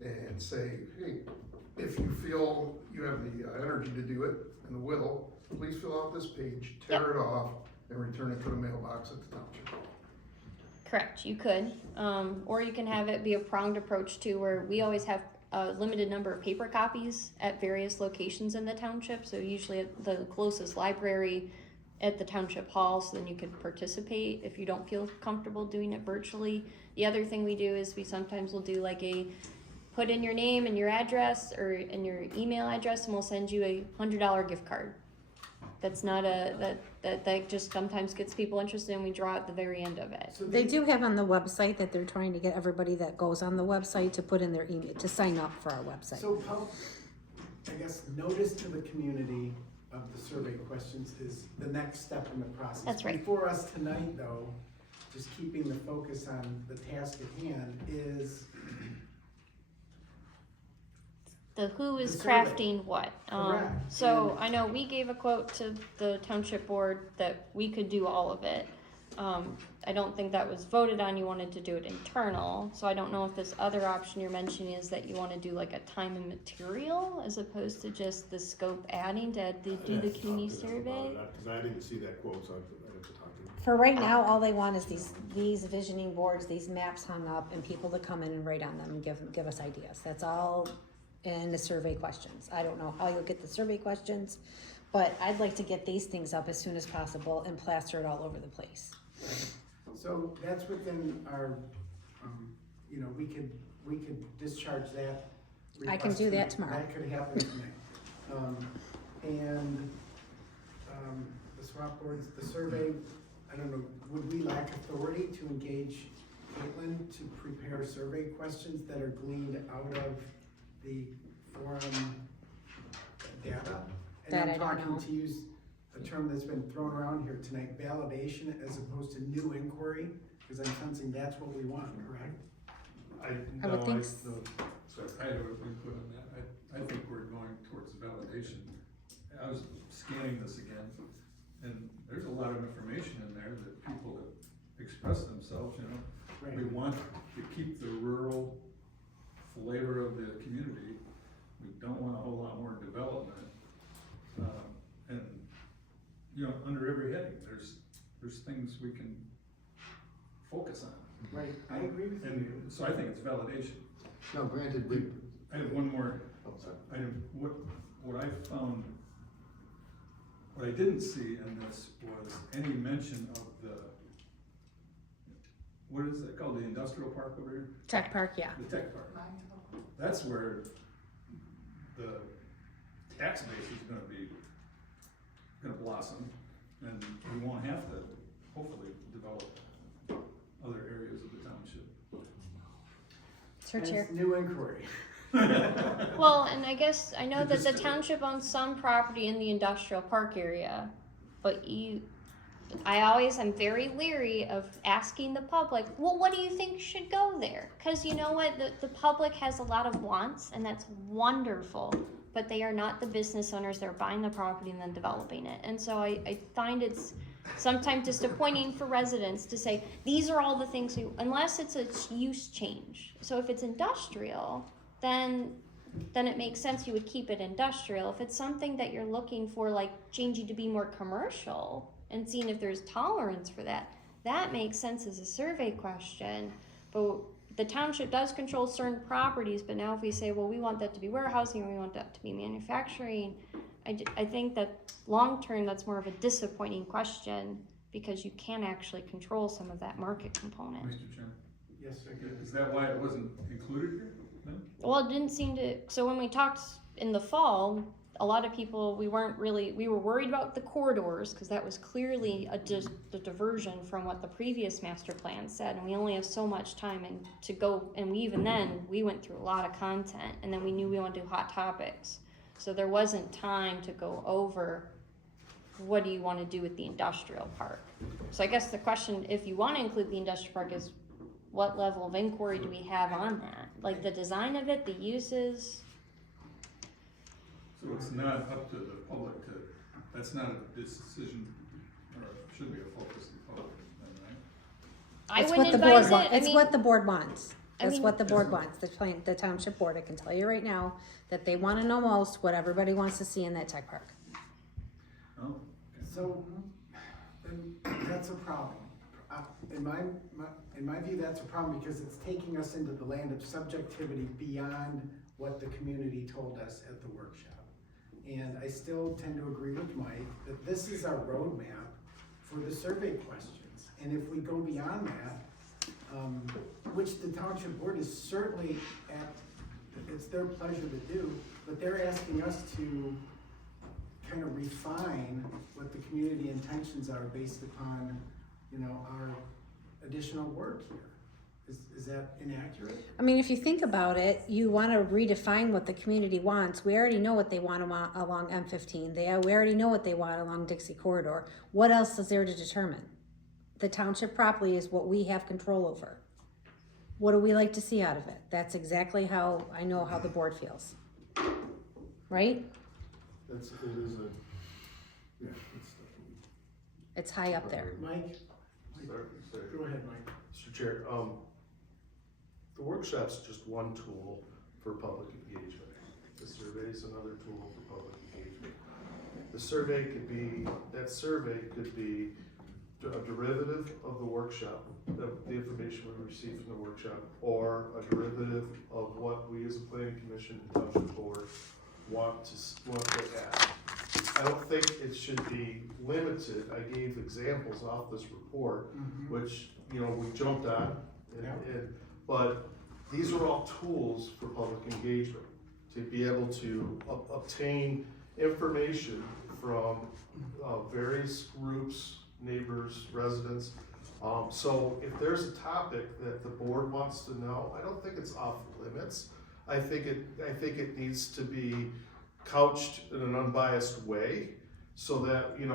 and say, hey, if you feel you have the energy to do it and the will, please fill out this page, tear it off, and return it to the mailbox at the township. Correct, you could, or you can have it be a pronged approach too, where we always have a limited number of paper copies at various locations in the township, so usually at the closest library at the township hall, so then you could participate if you don't feel comfortable doing it virtually. The other thing we do is we sometimes will do like put in your name and your address or in your email address, and we'll send you a $100 gift card. That's not that just sometimes gets people interested, and we draw at the very end of it. So They do have on the website that they're trying to get everybody that goes on the website to put in their email, to sign up for our website. So I guess notice to the community of the survey questions is the next step in the process. That's right. Before us tonight, though, just keeping the focus on the task at hand is, The who is The survey. crafting what. Correct. So And- I know we gave a quote to the township board that we could do all of it. I don't think that was voted on. You wanted to do it internal. So I don't know if this other option you're mentioning is that you want to do like a time and material as opposed to just the scope adding to do the community survey. Cause I didn't see that quote, so I have to talk to them. For right now, all they want is these visioning boards, these maps hung up, and people to come in and write on them and give us ideas. That's all. And the survey questions. I don't know how you'll get the survey questions, but I'd like to get these things up as soon as possible and plaster it all over the place. so that's within our, we could discharge that. I can do request that tonight. tomorrow. That could happen tonight. And the swap boards, the survey, I don't know, would we lack authority to engage Caitlin to prepare survey questions that are gleaned out of the forum data? And That I'm I don't talking know. to use a term that's been thrown around here tonight, validation as opposed to new inquiry, because I'm sensing that's what we want, correct? I would think s- Sorry. I have an input on that. I think we're going towards validation. I was scanning this again, and there's a lot of information in there that people that express themselves, you know. Right. We want to keep the rural flavor of the community. We don't want a whole lot more development. And, you know, under every heading, there's things we can focus on. Right, I agree with you. And so I think it's validation. No, granted, I have one more oh, sorry. item. What I found, what I didn't see in this was any mention of what is that called, the industrial park over here? Tech Park, yeah. The tech park. That's where the tax base is gonna blossom, and we won't have to, hopefully, develop other areas of the township. Sure, And Chair. it's new inquiry. Well, and I guess, I know It that the just- township owns some property in the industrial park area, but I'm very leery of asking the public, well, what do you think should go there? Cause you know what, the public has a lot of wants, and that's wonderful, but they are not the business owners that are buying the property and then developing it. And so I find it's sometimes disappointing for residents to say, these are all the things unless it's a use change. So if it's industrial, then then it makes sense you would keep it industrial. If it's something that you're looking for, like changing to be more commercial and seeing if there's tolerance for that, that makes sense as a survey question. But the township does control certain properties, but now if we say, well, we want that to be warehousing, or we want that to be manufacturing, I think that long-term, that's more of a disappointing question, because you can actually control some of that market component. Mr. Chairman, Yes, sir. is that why it wasn't included here then? Well, it didn't seem to, so when we talked in the fall, a lot of people, we were worried about the corridors, because that was clearly a diversion from what the previous master plan said, and we only have so much time to go, and we went through a lot of content, and then we knew we wanted to do hot topics. So there wasn't time to go over, what do you want to do with the industrial park? So I guess the question, if you want to include the industrial park, is what level of inquiry do we have on that? Like the design of it, the uses? So it's not up to the public to, that's not a decision, or should be a focus of the public, then, right? I It's wouldn't what the board advise wants. it. I It's mean, what the board wants. I That's mean- what the board wants. The township board, I can tell you right now, that they wanna know most what everybody wants to see in that tech park. Oh, So, then that's a problem. In my view, that's a problem because it's taking us into the land of subjectivity beyond what the community told us at the workshop. And I still tend to agree with Mike that this is our roadmap for the survey questions. And if we go beyond that, which the township board is certainly it's their pleasure to do, but they're asking us to kind of refine what the community intentions are based upon, our additional work here. Is that inaccurate? I mean, if you think about it, you wanna redefine what the community wants. We already know what they want along M15. We already know what they want along Dixie Corridor. What else is there to determine? The township property is what we have control over. What do we like to see out of it? That's exactly how I know how the board feels. Right? it is a, yeah, it's definitely. It's high up there. Mike, Sorry. go ahead, Mike. Mr. Chair, the workshop's just one tool for public engagement. The survey is another tool for public engagement. That survey could be a derivative of the workshop, the information we received from the workshop, or a derivative of what we as a planning commission and township board want to add. I don't think it should be limited. I gave examples off this report, which, we jumped on, but these are all tools for public engagement, to be able to obtain information from various groups, neighbors, residents. So if there's a topic that the board wants to know, I don't think it's off limits. I think it needs to be couched in an unbiased way, so that, and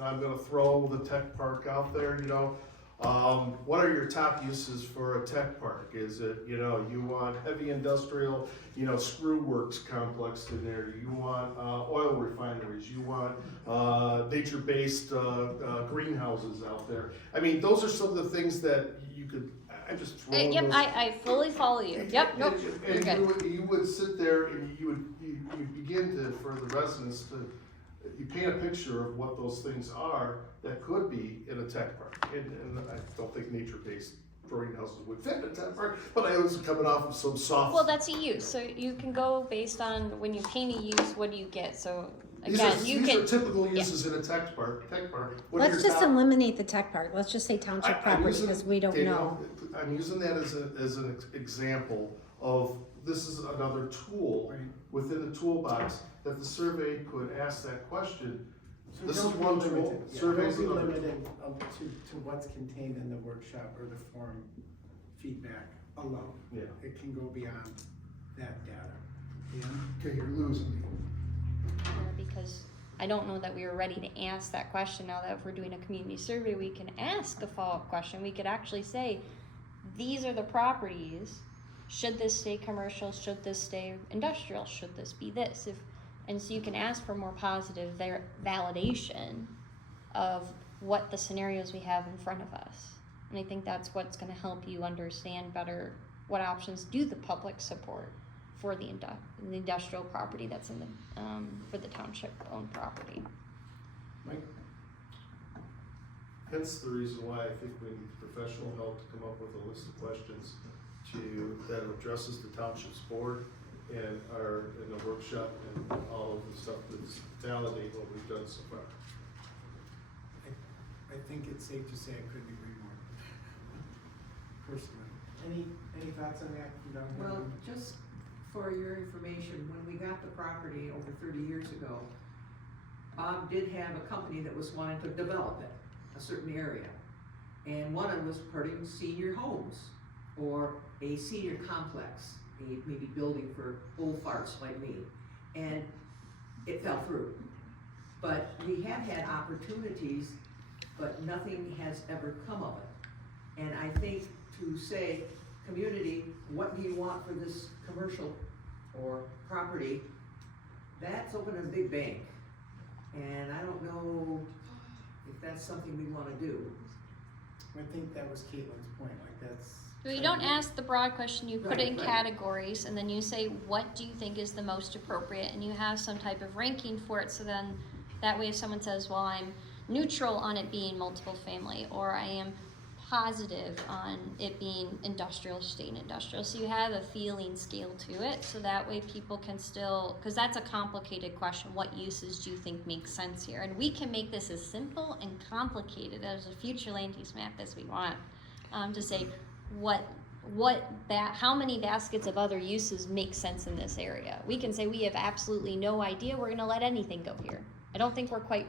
I'm gonna throw the tech park out there, what are your top uses for a tech park? Is it, you want heavy industrial, screw works complex in there? Do you want oil refineries? You want nature-based greenhouses out there? I mean, those are some of the things that you could, I just throw Yep, those. I fully follow you. Yep, nope, you're And good. you would sit there and you begin to, for the residents to, you paint a picture of what those things are that could be in a tech park. And I don't think nature-based greenhouses would fit in a tech park, but I was coming off of some soft. Well, that's a use, so you can go based on when you paint a use, what do you get? So These again, are, you these can. are typical uses in a tech park. What are Let's your just top- eliminate the tech park. Let's just say township I'm property, using- because we don't Danielle, know. I'm using that as an example of, this is another tool Right. within the toolbox that the survey could ask that question. So This don't is be one tool. limited. Yeah, Survey's don't be another limited to what's contained in the workshop or the forum feedback alone. Yeah. It can go beyond that data. Yeah? Okay, you're losing me. Because I don't know that we were ready to ask that question. Now that if we're doing a community survey, we can ask a follow-up question. We could actually say, these are the properties. Should this stay commercial? Should this stay industrial? Should this be this? And so you can ask for more positive validation of what the scenarios we have in front of us. And I think that's what's going to help you understand better what options do the public support for the industrial property that's in the, for the township owned property. Mike? Hence the reason why I think we need professional help to come up with a list of questions that addresses the township's board and in the workshop and all of the stuff that's validate what we've done so far. I think it's safe to say I couldn't agree more. Personally. Any thoughts on that? Well, just for your information, when we got the property over 30 years ago, Bob did have a company that was wanting to develop it, a certain area. And one of them was putting senior homes or a senior complex, a maybe building for old farts like me. And it fell through. But we have had opportunities, but nothing has ever come of it. And I think to say, community, what do you want for this commercial or property, that's opening a big bank. And I don't know if that's something we wanna do. I think that was Caitlin's point, like that's. So you don't ask the broad question, you put it in Right. categories, and then you say, what do you think is the most appropriate, and you have some type of ranking for it, so then that way if someone says, well, I'm neutral on it being multiple family, or I am positive on it being industrial, staying industrial, so you have a feeling scale to it, so that way people can still, because that's a complicated question, what uses do you think make sense here? And we can make this as simple and complicated as a future land use map as we want, to say how many baskets of other uses make sense in this area. We can say we have absolutely no idea, we're gonna let anything go here. I don't think we're quite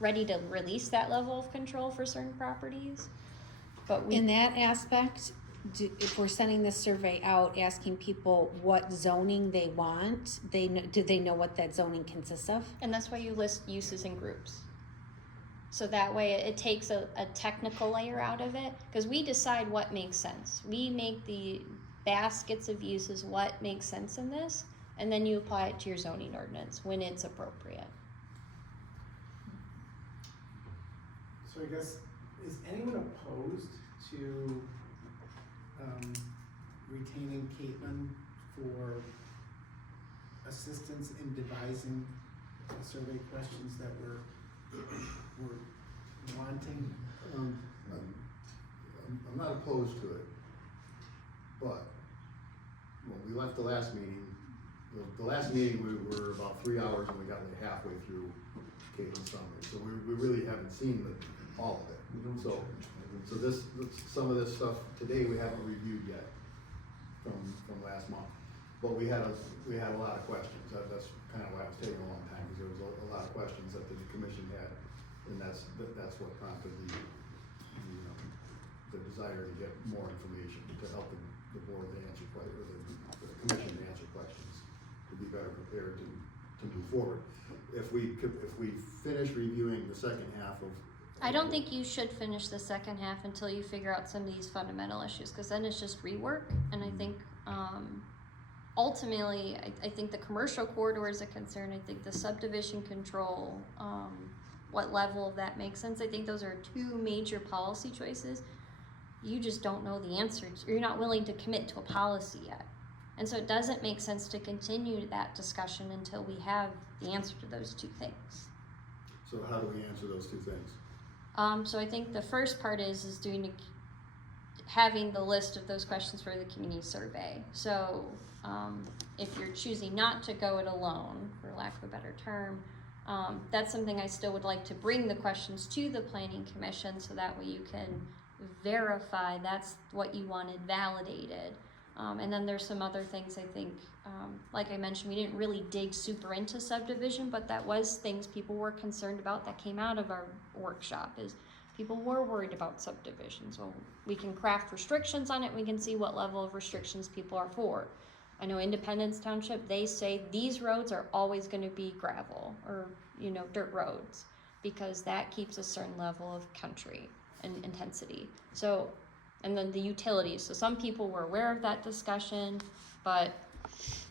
ready to release that level of control for certain properties, but we. In that aspect, if we're sending this survey out, asking people what zoning they want, do they know what that zoning consists of? And that's why you list uses in groups. So that way it takes a technical layer out of it, because we decide what makes sense. We make the baskets of uses what makes sense in this, and then you apply it to your zoning ordinance when it's appropriate. So I guess, is anyone opposed to retaining Caitlin for assistance in devising the survey questions that we're wanting? I'm not opposed to it, but when we left the last meeting, the last meeting we were about 3 hours and we got like halfway through Caitlin's summary, so we really haven't seen all of it. So some of this stuff today we haven't reviewed yet from last month, but we had a lot of questions. That's kind of why it was taking a long time, because there was a lot of questions that the commission had, and that's what prompted the desire to get more information to help the board to answer questions, or the commission to answer questions, to be better prepared to move forward. If we finish reviewing the second half of. I don't think you should finish the second half until you figure out some of these fundamental issues, because then it's just rework. And I think ultimately, I think the commercial corridor is a concern. I think the subdivision control, what level of that makes sense. I think those are two major policy choices. You just don't know the answer. You're not willing to commit to a policy yet. And so it doesn't make sense to continue that discussion until we have the answer to those two things. So how do we answer those two things? So I think the first part is having the list of those questions for the community survey. So if you're choosing not to go it alone, for lack of a better term, that's something I still would like to bring the questions to the planning commission, so that way you can verify that's what you wanted validated. And then there's some other things I think, like I mentioned, we didn't really dig super into subdivision, but that was things people were concerned about that came out of our workshop, is people were worried about subdivisions. Well, we can craft restrictions on it, we can see what level of restrictions people are for. I know Independence Township, they say these roads are always gonna be gravel or, dirt roads, because that keeps a certain level of country and intensity. So, and then the utilities. So some people were aware of that discussion, but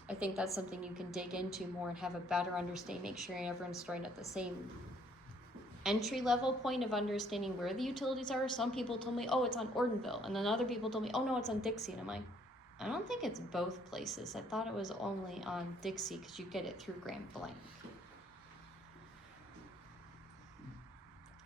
I think that's something you can dig into more and have a better understanding, make sure everyone's starting at the same entry level point of understanding where the utilities are. Some people told me, oh, it's on Ortonville. And then other people told me, oh no, it's on Dixie. And I'm like, I don't think it's both places. I thought it was only on Dixie because you get it through Grand Blanc.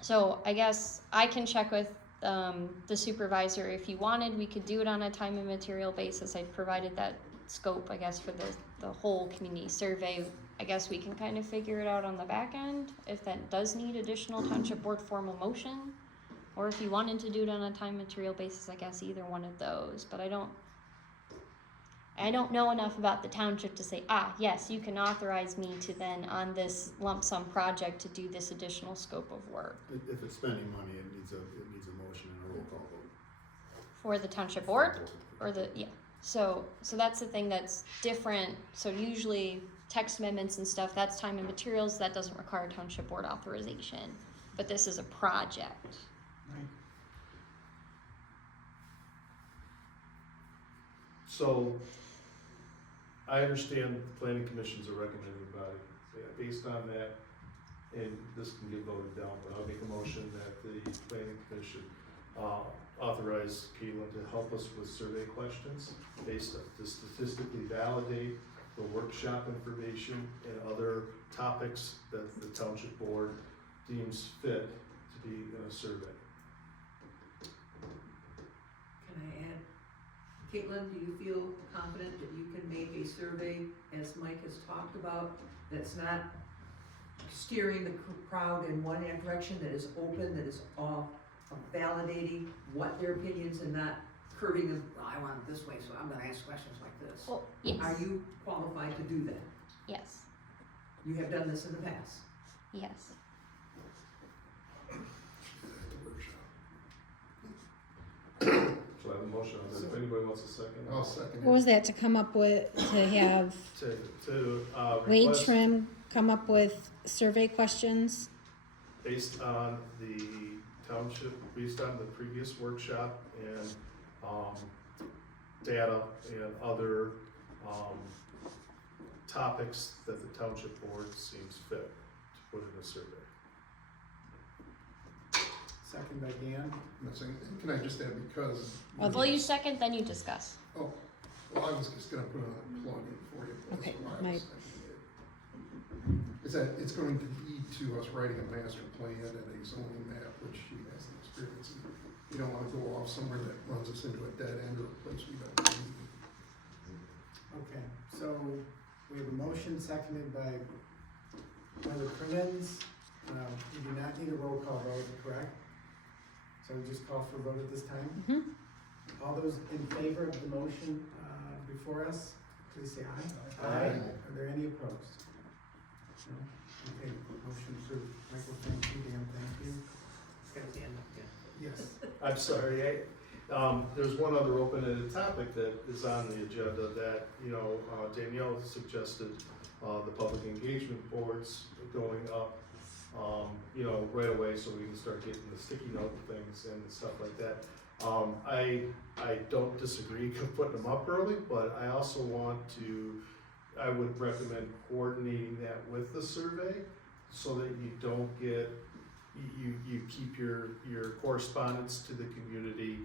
So I guess I can check with the supervisor. If you wanted, we could do it on a time and material basis. I provided that scope, I guess, for the whole community survey. I guess we can kind of figure it out on the back end if that does need additional township board formal motion. Or if you wanted to do it on a time material basis, I guess either one of those. But I don't know enough about the township to say, yes, you can authorize me to then, on this lump sum project, to do this additional scope of work. If it's spending money, it needs a motion and a roll call vote. For the township board, or so that's the thing that's different. So usually text amendments and stuff, that's time and materials, that doesn't require township board authorization. But this is a project. Right. So, I understand the planning commission's a recommending body. Based on that, and this can get voted down, but I'll make a motion that the planning commission authorize Caitlin to help us with survey questions based on, to statistically validate the workshop information and other topics that the township board deems fit to be in a survey. Can I add? Caitlin, do you feel confident that you can make a survey, as Mike has talked about, that's not steering the crowd in one direction, that is open, that is all validating what their opinions and not curving them, well, I want it this way, so I'm gonna ask questions like this. Well, yes. Are you qualified to do that? Yes. You have done this in the past. Yes. So I have a motion on that. If anybody wants a second. I'll second What it. was that to come up with, to have To Wade request, Trim come up with survey questions? based on the township, based on the previous workshop and, data and other, topics that the township board seems fit to put in a survey. Second by Dan. Can I just add, because. Well, you second, then you discuss. Oh, well, I was just gonna put a plug in for you. That's Okay, why I was my- seconding it. Is that it's going to lead to us writing a master plan and a zoning map, which she has the experience in. You don't wanna go off somewhere that runs us into a dead end or a place we don't need. Okay, so we have a motion seconded by Member Crimmins. We do not need a roll call vote, correct? So we just call for a vote at this time? Mhm. All those in favor of the motion before us, please say aye. Aye. Are there any opposed? No? Okay, motion approved. Michael, thank you. Dan, thank you. Yes. I'm sorry, there's one other open-ended topic that is on the agenda that, Danielle suggested, the public engagement boards going up, right away, so we can start getting the sticky note things and stuff like that. I don't disagree with putting them up early, but I also I would recommend coordinating that with the survey so that you don't get, you keep your correspondence to the community,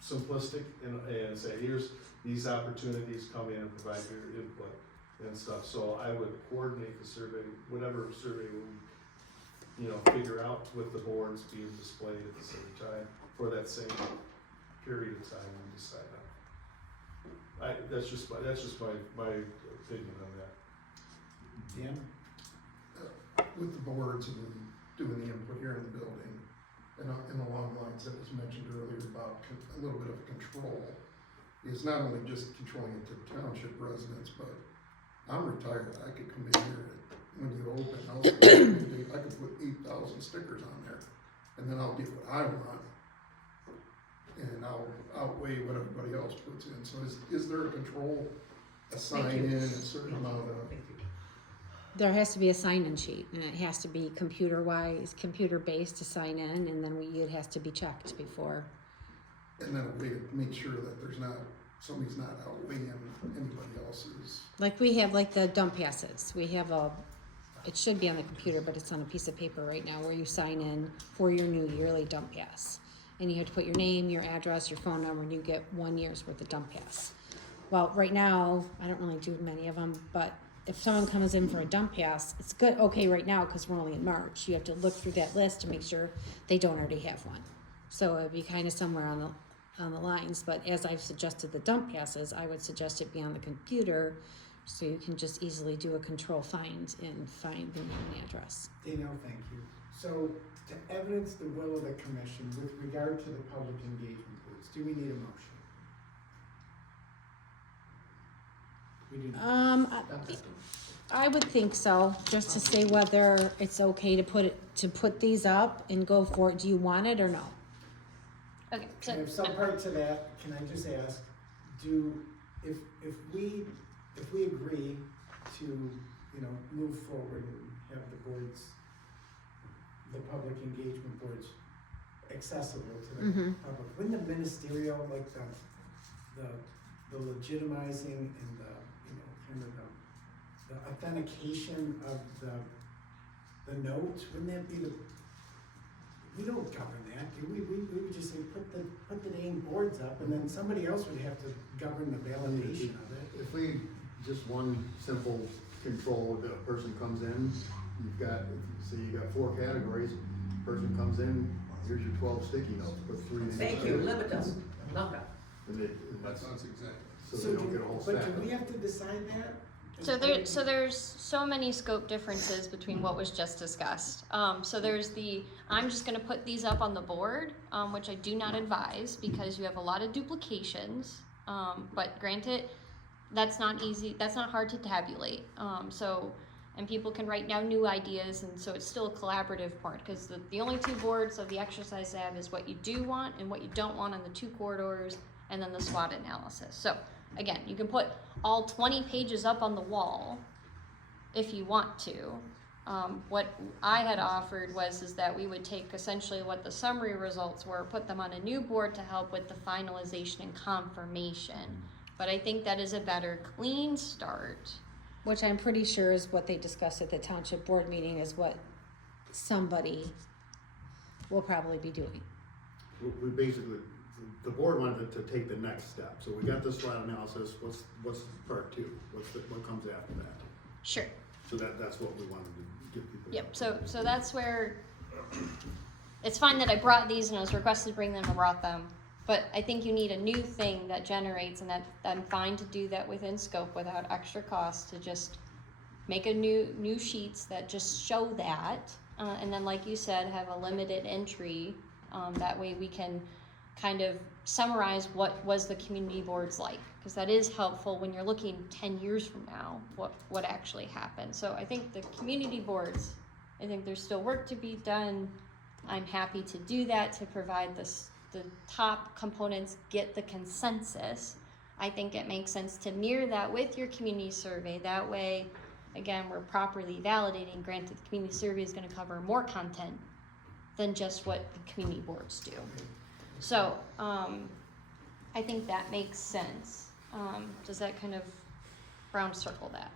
simplistic and say, here's these opportunities, come in and provide your input and stuff. So I would coordinate the survey, whatever survey we, figure out with the boards being displayed at the same time for that same period of time we decide on. That's just my opinion on that. Dan? With the boards and doing the input here in the building, and in along the lines that was mentioned earlier about a little bit of control, is not only just controlling it to township residents, but I'm retired, I could come in here when you open, I could put 8,000 stickers on there, and then I'll get what I want, and I'll outweigh what everybody else puts in. So is there a control, a sign in, a certain amount of? Thank you. There has to be a sign-in sheet, and it has to be computer-based to sign in, and then it has to be checked before. And then a way to make sure that somebody's not outweighing anybody else's. Like we have like the dump passes, it should be on the computer, but it's on a piece of paper right now where you sign in for your new yearly dump pass. and you have to put your name, your address, your phone number, and you get 1 year's worth of dump pass. Well, right now, I don't really do many of them, but if someone comes in for a dump pass, it's good, okay, right now, because we're only in March, you have to look through that list to make sure they don't already have one. So it'd be kind of somewhere on the lines, but as I've suggested the dump passes, I would suggest it be on the computer, so you can just easily do a control find and find the name and address. Danielle, thank you. So to evidence the will of the commission with regard to the public engagement boards, do we need a motion? We do not. I would think so, just to say whether it's okay to put these up and go for it. Do you want it or no? Okay, so, And if some part to that, can I just ask, if we agree to, move forward and have the boards, the public engagement boards accessible to the Mhm. public, wouldn't the ministerial, like the legitimizing and kind of the authentication of the notes, wouldn't that be we don't govern that, do we? We would just say, put the name boards up, and then somebody else would have to govern the validation of it. If we, just one simple control, the person comes in, say you got 4 categories, person comes in, here's your 12 sticky notes, put 3 in each. Thank you, limit us, number. And That sounds exactly. so they don't get a whole stack. But do we have to decide that? so there's so many scope differences between what was just discussed. So there's I'm just gonna put these up on the board, which I do not advise because you have a lot of duplications. But granted, that's not easy, that's not hard to tabulate. And people can write down new ideas, and so it's still a collaborative part, because the only 2 boards of the exercise lab is what you do want and what you don't want on the 2 corridors, and then the SWOT analysis. So again, you can put all 20 pages up on the wall if you want to. What I had offered is that we would take essentially what the summary results were, put them on a new board to help with the finalization and confirmation. But I think that is a better clean start. Which I'm pretty sure is what they discussed at the township board meeting, is what somebody will probably be doing. We basically, the board wanted to take the next step, so we got the SWOT analysis, what's part 2? What comes after that? Sure. So that's what we wanted to give people. Yep, so that's where, it's fine that I brought these and I was requested to bring them, I brought them. But I think you need a new thing that generates, and that I'm fine to do that within scope without extra cost, to just make a new sheets that just show that. And then like you said, have a limited entry, that way we can kind of summarize what was the community boards like. Because that is helpful when you're looking 10 years from now, what actually happened. So I think the community boards, I think there's still work to be done. I'm happy to do that, to provide the top components get the consensus. I think it makes sense to mirror that with your community survey. That way, again, we're properly validating. Granted, the community survey is going to cover more content than just what the community boards do. So I think that makes sense. Does that kind of round circle that?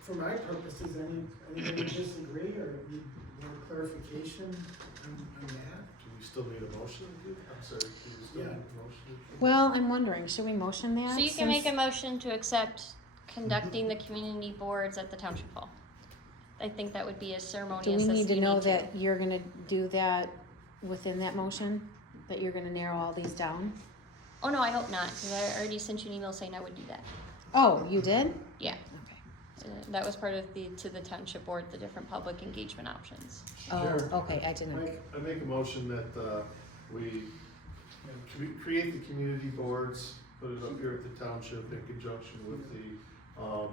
For my purposes, anybody disagree or need more clarification on that? Do we still need a motion? I'm sorry, do we still need a motion? Well, I'm wondering, should we motion that? So you can make a motion to accept conducting the community boards at the township hall. I think that would be as ceremonious Do as we you need to know that you're gonna do that within that motion? That you're gonna narrow all these down? Oh, no, I hope not, because I already sent you an email saying I would do that. Oh, you did? Yeah. Okay. That was part of to the township board, the different public engagement options. Oh, Sure. okay, I didn't. I make a motion that we create the community boards, put it up here at the township in conjunction with the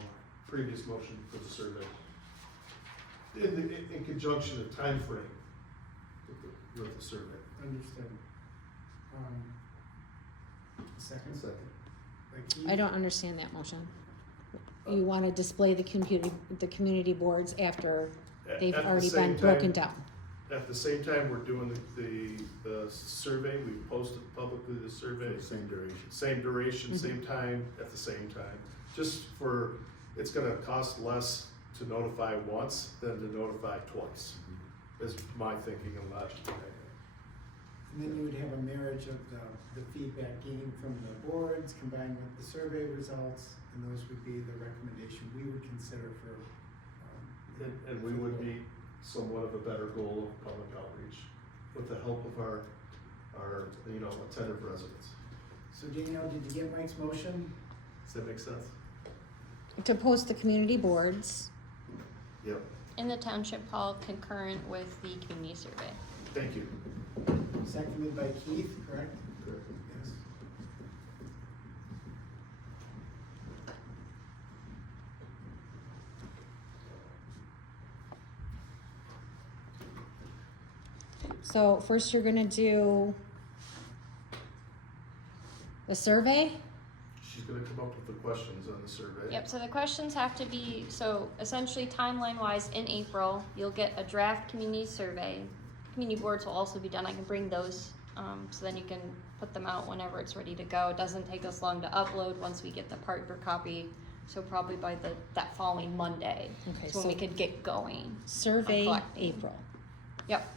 previous motion for the survey. In conjunction, a timeframe with the survey. Understood. Second? Like Keith? I don't understand that motion. You wanna display the community boards after they've At the already same been broken time- down? At the same time, we're doing the survey, we posted publicly the survey. Same duration. Same duration, Mhm. same time, at the same time. Just for, it's gonna cost less to notify once than to notify twice, is my thinking and logic. And then you would have a marriage of the feedback gained from the boards combined with the survey results, and those would be the recommendation we would consider for. And we would meet somewhat of a better goal of public outreach with the help of our, you know, attentive residents. So Danielle, did you get Mike's motion? Does that make sense? To post the community boards. Yep, In the township hall concurrent with the community survey. thank you. Seconded by Keith, correct? Correct. Yes. So first you're gonna do the survey? She's gonna come up with the questions on the survey. Yep, so the questions have to be, so essentially timeline wise, in April, you'll get a draft community survey. Community boards will also be done, I can bring those, so then you can put them out whenever it's ready to go. It doesn't take us long to upload once we get the partner copy, so probably by that following Monday. Okay, is when we so could get going. survey collecting. April. Yep.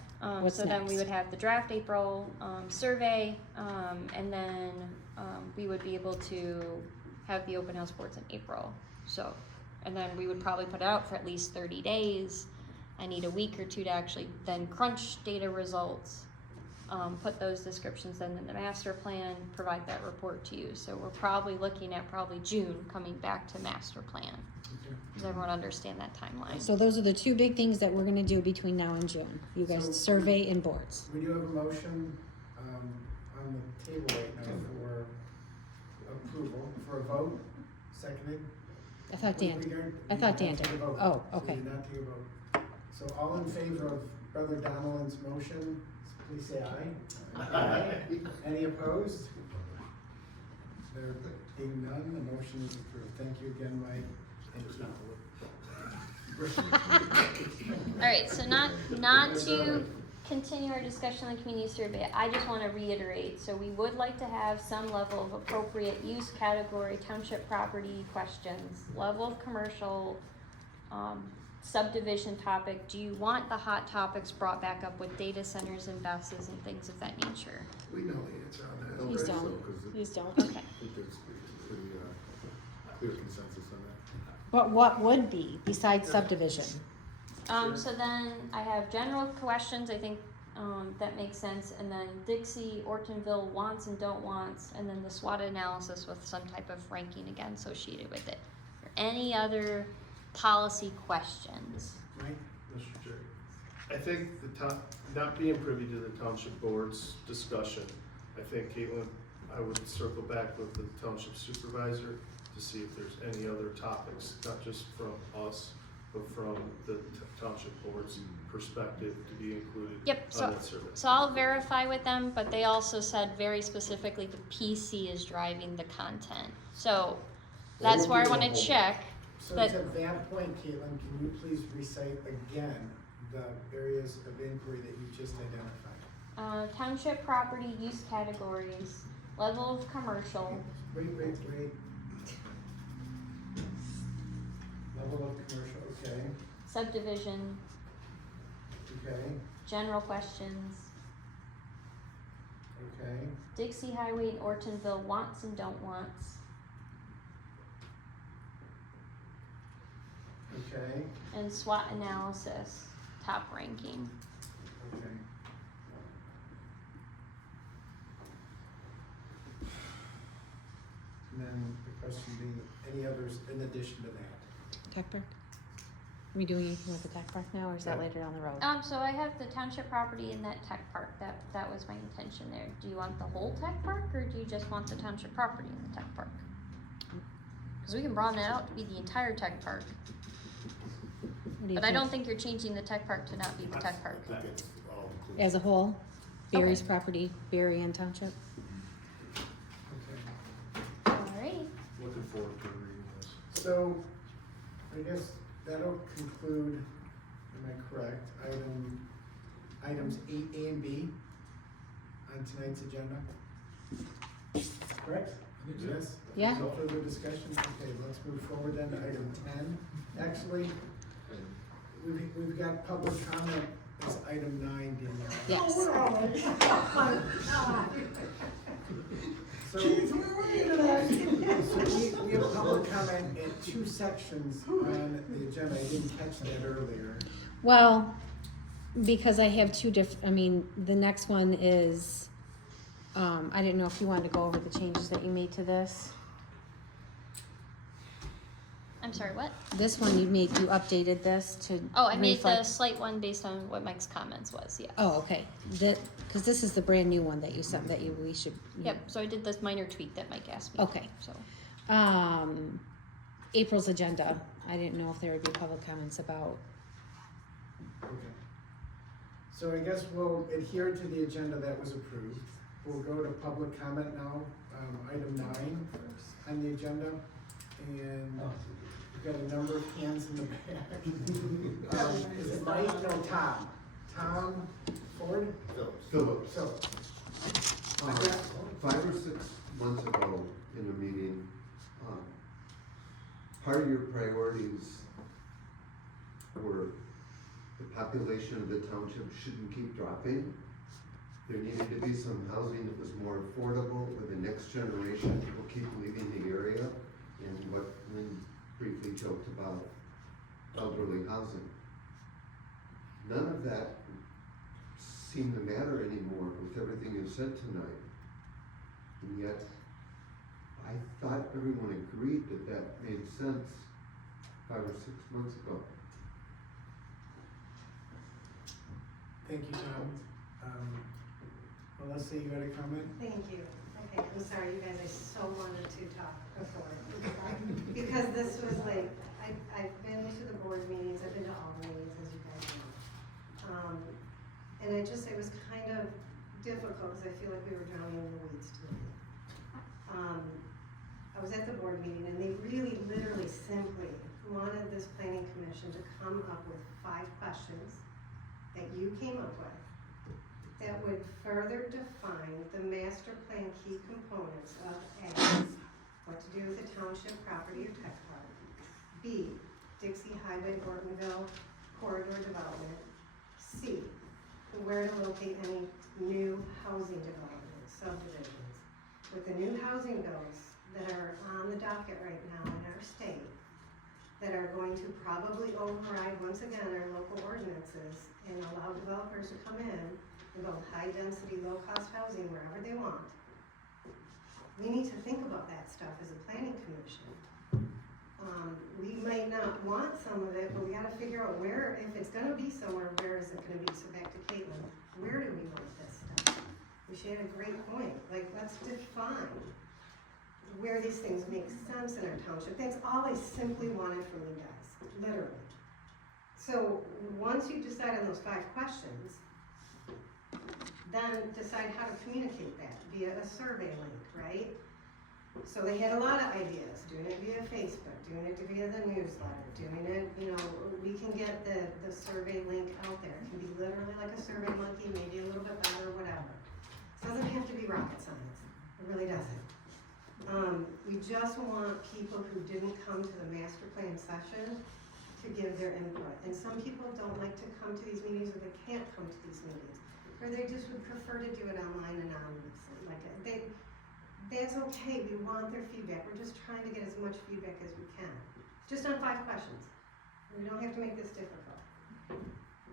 What's So then we next? would have the draft April survey, and then we would be able to have the open house boards in April. So, and then we would probably put it out for at least 30 days. I need a week or two to actually then crunch data results, put those descriptions then in the master plan, provide that report to you. So we're probably looking at June coming back to master plan. Does everyone understand that timeline? So those are the two big things that we're gonna do between now and June. You guys So- survey and boards. We do have a motion, on the table right now for approval, for a vote, seconded. I thought Dan, We don't- I we thought did Dan not take did. a vote. Oh, So okay. we did not take a vote. So all in favor of Brother Donald's motion, please say aye. Any opposed? There being none, the motion is approved. Thank you again, Mike. All right, so not to continue our discussion on the community survey, I just want to reiterate, so we would like to have some level of appropriate use category, township property questions, level of commercial, subdivision topic. Do you want the hot topics brought back up with data centers and buses and things of that nature? We know the answer on that. Please Okay, so, don't. 'cause it- Please don't. Okay. I think there's pretty, clear consensus on that. But what would be besides subdivision? So then I have general questions, I think, that makes sense, and then Dixie, Ortonville, wants and don't wants, and then the SWOT analysis with some type of ranking again associated with it. Are any other policy questions? Mike? Mr. Chair, I think not being privy to the township board's discussion, I think Caitlin, I would circle back with the township supervisor to see if there's any other topics, not just from us, but from the township board's perspective to be included Yep, on that survey. So I'll verify with them, but they also said very specifically the PC is driving the content. So that's where I wanna check. So But- to that point, Caitlin, can you please recite again the areas of inquiry that you just identified? Township property use categories, level of commercial, Wait. Level of commercial, okay, subdivision, okay, general questions, okay, Dixie Highway and Ortonville wants and don't wants, okay, and SWOT analysis, top ranking. okay. And then the question being, any others in addition to that? Tech park? Are we doing anything with the tech park now, or is that later down the road? So I have the township property in that tech park, that was my intention there. Do you want the whole tech park, or do you just want the township property in the tech park? Cause we can broaden it out to be the entire tech park, What do you but I think? don't think you're changing the tech park to not be the tech park. I think it's all included. As a whole, Barry's property, Barry and Township? Okay. Alright, Looking forward to reading this. So, I guess that'll conclude, am I correct, items 8A and B on tonight's agenda? Correct? Yes? Yeah. No further discussion? Okay, let's move forward then to item 10. Actually, we've got public comment is item 9, Danielle. Yes. So, we have public comment in 2 sections on the agenda. I didn't catch that earlier. Well, because I have two I mean, the next one is, I didn't know if you wanted to go over the changes that you made to this. I'm sorry, what? This one you updated this to. Oh, I made the reflect- slight one based on what Mike's comments was, yeah. Oh, okay. Because this is the brand new one that you sent, that we should. Yep, so I did this minor tweak that Mike asked me. Okay. So, April's agenda. I didn't know if there would be public comments about. Okay. So I guess we'll adhere to the agenda that was approved. We'll go to public comment now, item 9 on the agenda. And we've got a number of hands in the back. Is it Mike? No, Tom. Tom Ford? Phillips. Phillips. 5 or 6 months ago in a meeting, part of your priorities were the population of the township shouldn't keep dropping. There needed to be some housing that was more affordable for the next generation. People keep leaving the area, and what Lynn briefly joked about, elderly housing. None of that seemed to matter anymore with everything you said tonight. And yet, I thought everyone agreed that that made sense 5 or 6 months ago. Thank you, Tom. Melissa, you got a comment? Thank you. Okay, I'm sorry, you guys, I so wanted to talk before. Because this was like, I've been to the board meetings, I've been to all the meetings, as you guys know. And it was kind of difficult, because I feel like we were drowning in the weeds too. I was at the board meeting, and they really, literally, simply wanted this planning commission to come up with 5 questions that you came up with that would further define the master plan key components of A, what to do with the township property or tech park, B, Dixie Highway Ortonville corridor development, C, where to locate any new housing development subdivisions. With the new housing bills that are on the docket right now in our state, that are going to probably override once again our local ordinances and allow developers to come in and build high-density, low-cost housing wherever they want. We need to think about that stuff as a planning commission. We might not want some of it, but we gotta figure out where, if it's gonna be somewhere, where is it gonna be? So back to Caitlin, where do we want this stuff? She had a great point, like, let's define where these things make sense in our township. That's all I simply wanted from you guys, literally. So, once you decide on those 5 questions, then decide how to communicate that via a survey link, right? So they had a lot of ideas, doing it via Facebook, doing it via the newsletter, doing it, we can get the survey link out there. It can be literally like a survey monkey, maybe a little bit better, whatever. It doesn't have to be rocket science, it really doesn't. We just want people who didn't come to the master plan session to give their input. And some people don't like to come to these meetings, or they can't come to these meetings, or they just would prefer to do it online anonymously. That's okay, we want their feedback. We're just trying to get as much feedback as we can. Just on 5 questions. We don't have to make this difficult.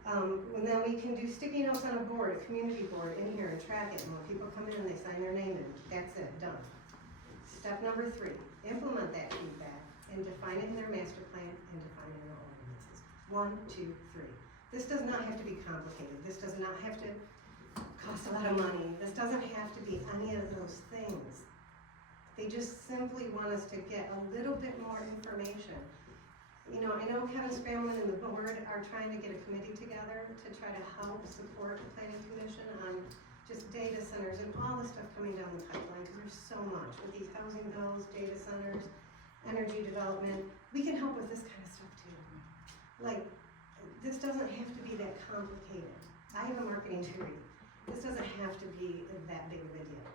And then we can do sticky notes on a board, a community board in here, and track it. And when people come in and they sign their name in, that's it, done. Step number 3, implement that feedback and define it in their master plan and define it in our ordinances. 1, 2, 3. This does not have to be complicated. This does not have to cost a lot of money. This doesn't have to be any of those things. They just simply want us to get a little bit more information. I know Kevin Scramlin and the board are trying to get a committee together to try to help support the planning commission on just data centers and all the stuff coming down the pipeline, because there's so much with these housing bills, data centers, energy development. We can help with this kind of stuff too. This doesn't have to be that complicated. I have a marketing degree. This doesn't have to be that big of a deal.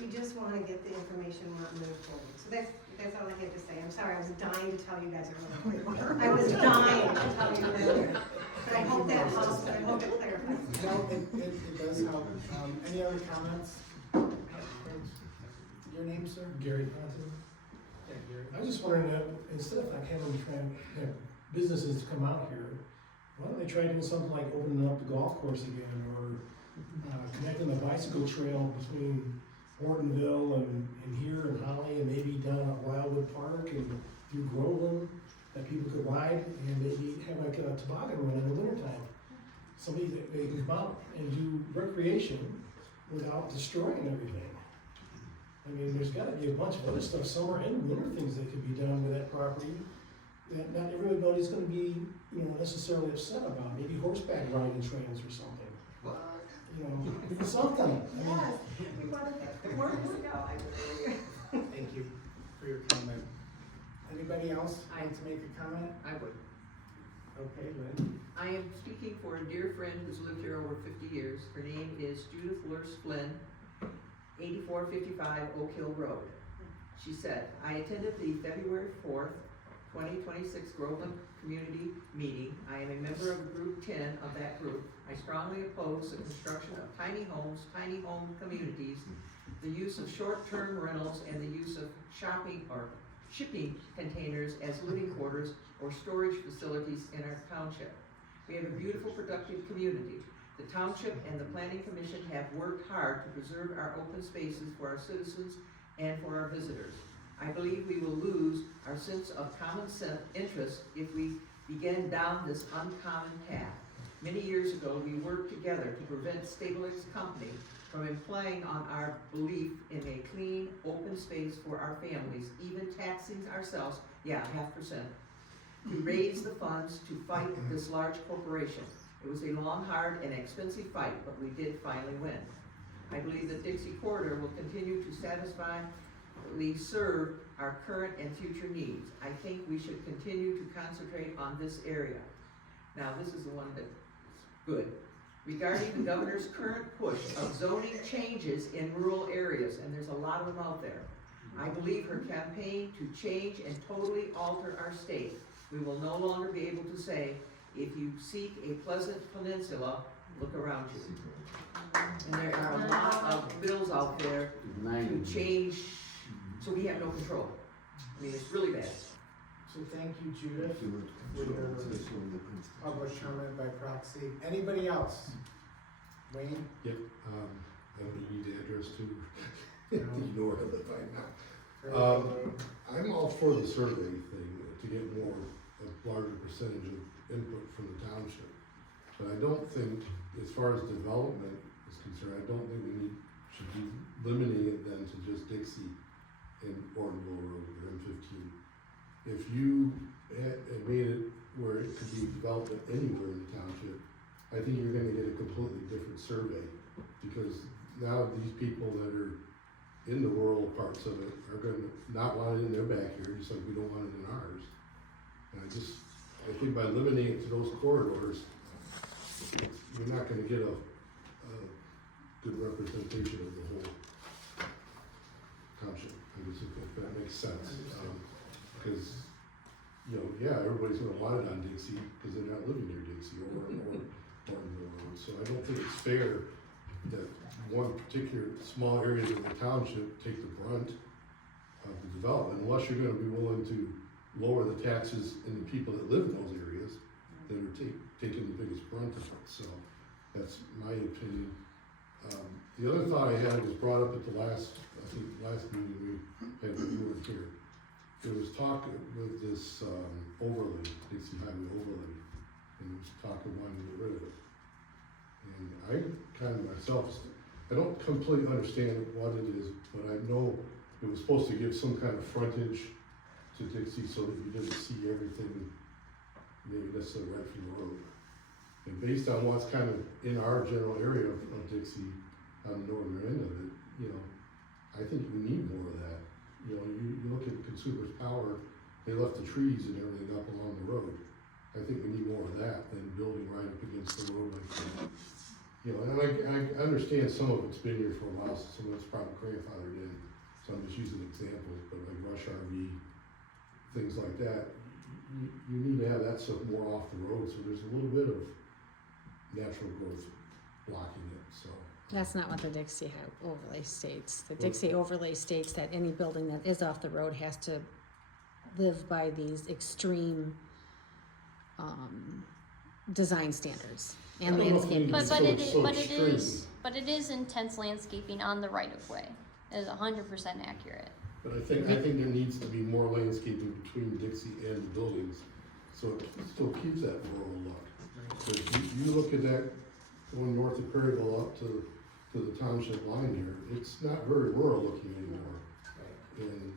We just want to get the information we want to move forward. So that's all I had to say. I'm sorry, I was dying to tell you guys earlier. I was dying to tell you earlier. But I hope that helps, I hope it clarifies. No, it does help. Any other comments? Your name, sir? Gary Ponton. Yeah, Gary. I was just wondering, instead of like having businesses come out here, why don't they try doing something like opening up the golf course again, or connecting the bicycle trail between Ortonville and here and Holly, and maybe down at Wildwood Park and through Groveland, that people could ride, and maybe have like a toboggan run in the wintertime. Somebody that they can come out and do recreation without destroying everything. I mean, there's gotta be a bunch of other stuff, summer and winter things that could be done with that property, that not everybody's gonna be, necessarily upset about, maybe horseback riding trails or something. Something. I mean, Yes, we wanted that 4 years ago, I agree. Thank you for your comment. Anybody else like to make a comment? I would. Okay, Lynn. I am speaking for a dear friend who's lived here over 50 years. Her name is Judith Lurs Flynn, 8455 Oak Hill Road. She said, I attended the February 4th, 2026 Groveland Community Meeting. I am a member of Group 10 of that group. I strongly oppose the construction of tiny homes, tiny home communities, the use of short-term rentals, and the use of shipping containers as living quarters or storage facilities in our township. We have a beautiful, productive community. The township and the planning commission have worked hard to preserve our open spaces for our citizens and for our visitors. I believe we will lose our sense of common sense interest if we begin down this uncommon path. Many years ago, we worked together to prevent Stabilix Company from implying on our belief in a clean, open space for our families, even taxing ourselves, 0.5%, to raise the funds to fight this large corporation. It was a long, hard, and expensive fight, but we did finally win. I believe that Dixie Corridor will continue to satisfyingly serve our current and future needs. I think we should continue to concentrate on this area. Now, this is the one that's good. Regarding the governor's current push of zoning changes in rural areas, and there's a lot of them out there, I believe her campaign to change and totally alter our state. We will no longer be able to say, if you seek a pleasant peninsula, look around you. And there are a lot of bills out there to change, so we have no control. I mean, it's really bad. So thank you, Judith, for your public comment by proxy. Anybody else? Wayne? Yep, I don't need the address too. You know where I live right now. I'm all for the survey thing, to get a larger percentage of input from the township. But I don't think, as far as development is concerned, I don't think we should be limiting it then to just Dixie and Ortonville Road or M15. If you had made it where it could be developed anywhere in the township, I think you're gonna get a completely different survey, because now these people that are in the rural parts of it are gonna not want it in their backyard, just like we don't want it in ours. And I think by limiting it to those corridors, you're not gonna get a good representation of the whole township. I guess if that makes sense. Because, everybody's gonna want it on Dixie, because they're not living near Dixie or Ortonville Road. So I don't think it's fair that one particular small areas of the township take the brunt of the development, unless you're gonna be willing to lower the taxes in the people that live in those areas that are taking the biggest brunt of it. So that's my opinion. The other thought I had was brought up at the last meeting we had when you were here. There was talk with this overlay, Dixie Highway overlay, and there was talk of wanting to get rid of it. And I kind of myself, I don't completely understand what it is, but I know it was supposed to give some kind of frontage to Dixie so that you didn't see everything maybe necessarily right from the road. And based on what's kind of in our general area of Dixie, on the northern end of it, I think we need more of that. You look at Consumers Power, they left the trees and everything up along the road. I think we need more of that than building right up against the road like that. And I understand some of it's been here for a while, so some of it's probably grandfathered in. So I'm just using examples, but like Rush RV, things like that, you need to have that stuff more off the road, so there's a little bit of natural growth blocking it, so. That's not what the Dixie overlay states. The Dixie overlay states that any building that is off the road has to live by these extreme, design standards and I don't know if landscape. we- But, So but it's so but it is intense landscaping on the right of way. It is 100% accurate. But I think there needs to be more landscaping between Dixie and the buildings, so it still keeps that rural look. So if you look at that going north of Perryville up to the township line here, it's not very rural looking anymore. And,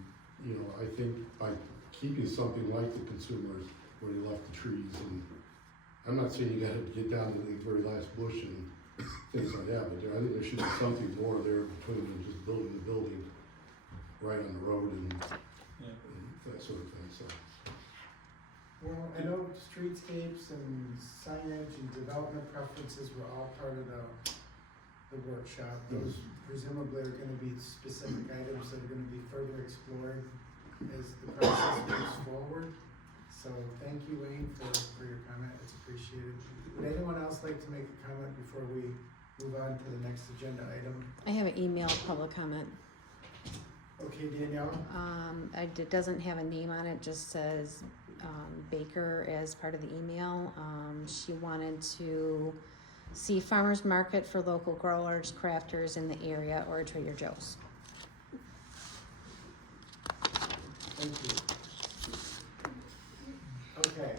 you know, I think by keeping something like the consumers where they left the trees, and I'm not saying you gotta get down to the very last bush and things like that, but I think there should be something more there between than just building the building right on the road and that sort of thing, so. Well, I know streetscapes and signage and development preferences were all part of the workshop. Those presumably are gonna be specific items that are gonna be further explored as the process moves forward. So thank you, Wayne, for your comment, it's appreciated. Would anyone else like to make a comment before we move on to the next agenda item? I have an email public comment. Okay, Danielle? It doesn't have a name on it, just says, Baker as part of the email. She wanted to see farmer's market for local growers, crafters in the area, or Trader Joe's. Thank you. Okay,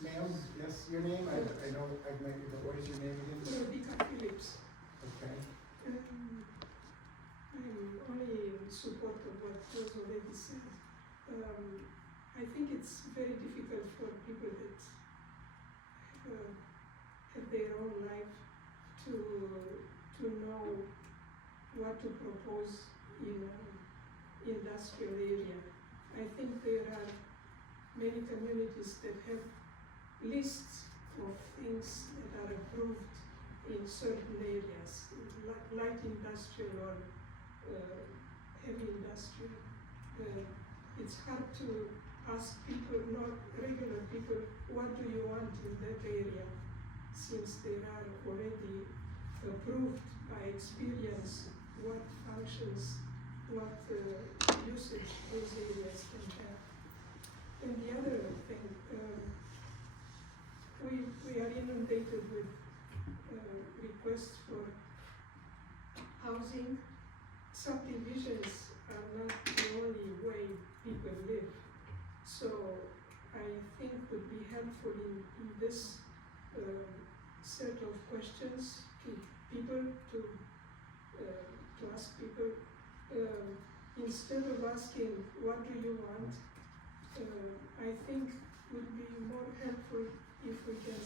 ma'am, yes, your name, I know I've met you, but what is your name again? Rebecca Phillips. Okay, I'm only in support of what was already said. I think it's very difficult for people that have their own life to know what to propose in an industrial area. I think there are many communities that have lists of things that are approved in certain areas, light industrial or heavy industrial. It's hard to ask people, not regular people, what do you want in that area, since there are already approved by experience what functions, what usage those areas can have. And the other thing, we are inundated with requests for housing. Subdivisions are not the only way people live. So I think would be helpful in this set of questions to people, to ask people, instead of asking what do you want, I think would be more helpful if we can,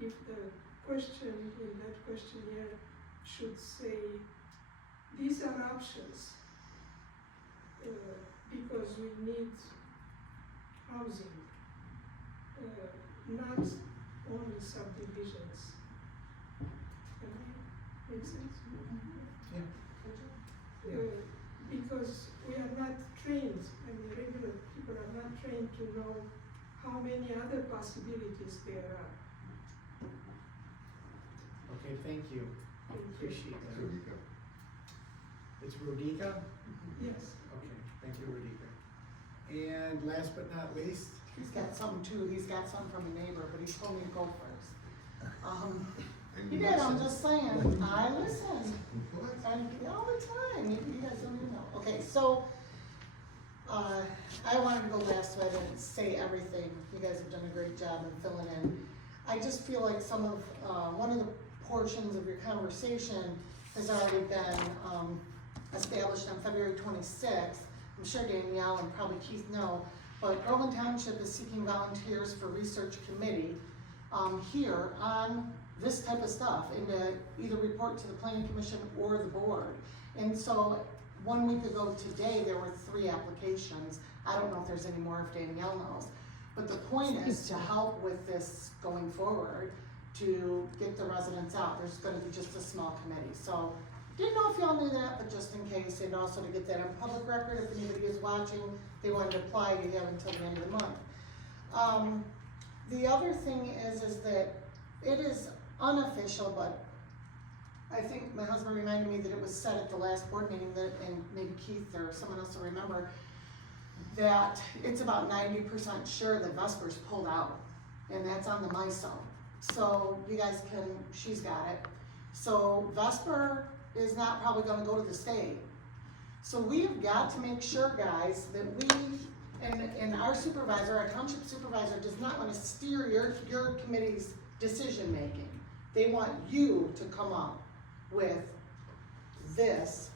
if the question in that questionnaire should say, these are options, because we need housing, not only subdivisions. Make sense? Because we are not trained, regular people are not trained to know how many other possibilities there are. okay, thank you, appreciate that. It's Rodica? Yes. Okay, thank you, Rodica. And last but not least, He's got some too, he's got some from a neighbor, but he told me to go first. He did, I'm just saying, I listen, and all the time, you guys don't even know. Okay, so, I wanted to go last, so I didn't say everything, you guys have done a great job in filling in. I just feel like some of, one of the portions of your conversation has already been, established on February 26th. I'm sure Danielle and probably Keith know, but Groveland Township is seeking volunteers for research committee, here on this type of stuff, and to either report to the planning commission or the board. And so 1 week ago today, there were 3 applications. I don't know if there's any more, if Danielle knows. But the point is to help with this going forward, to get the residents out. There's gonna be just a small committee. So didn't know if y'all knew that, but just in case, and also to get that on public record, if anybody is watching, they wanted to apply, you have until the end of the month. The other thing is that it is unofficial, but I think my husband reminded me that it was said at the last board meeting that, and maybe Keith or someone else will remember, that it's about 90% sure that Vesper's pulled out, and that's on the MISO. So you guys can, she's got it. So Vesper is not probably gonna go to the state. So we have got to make sure, guys, that we, and our supervisor, our township supervisor, does not wanna steer your committee's decision-making. They want you to come up with this,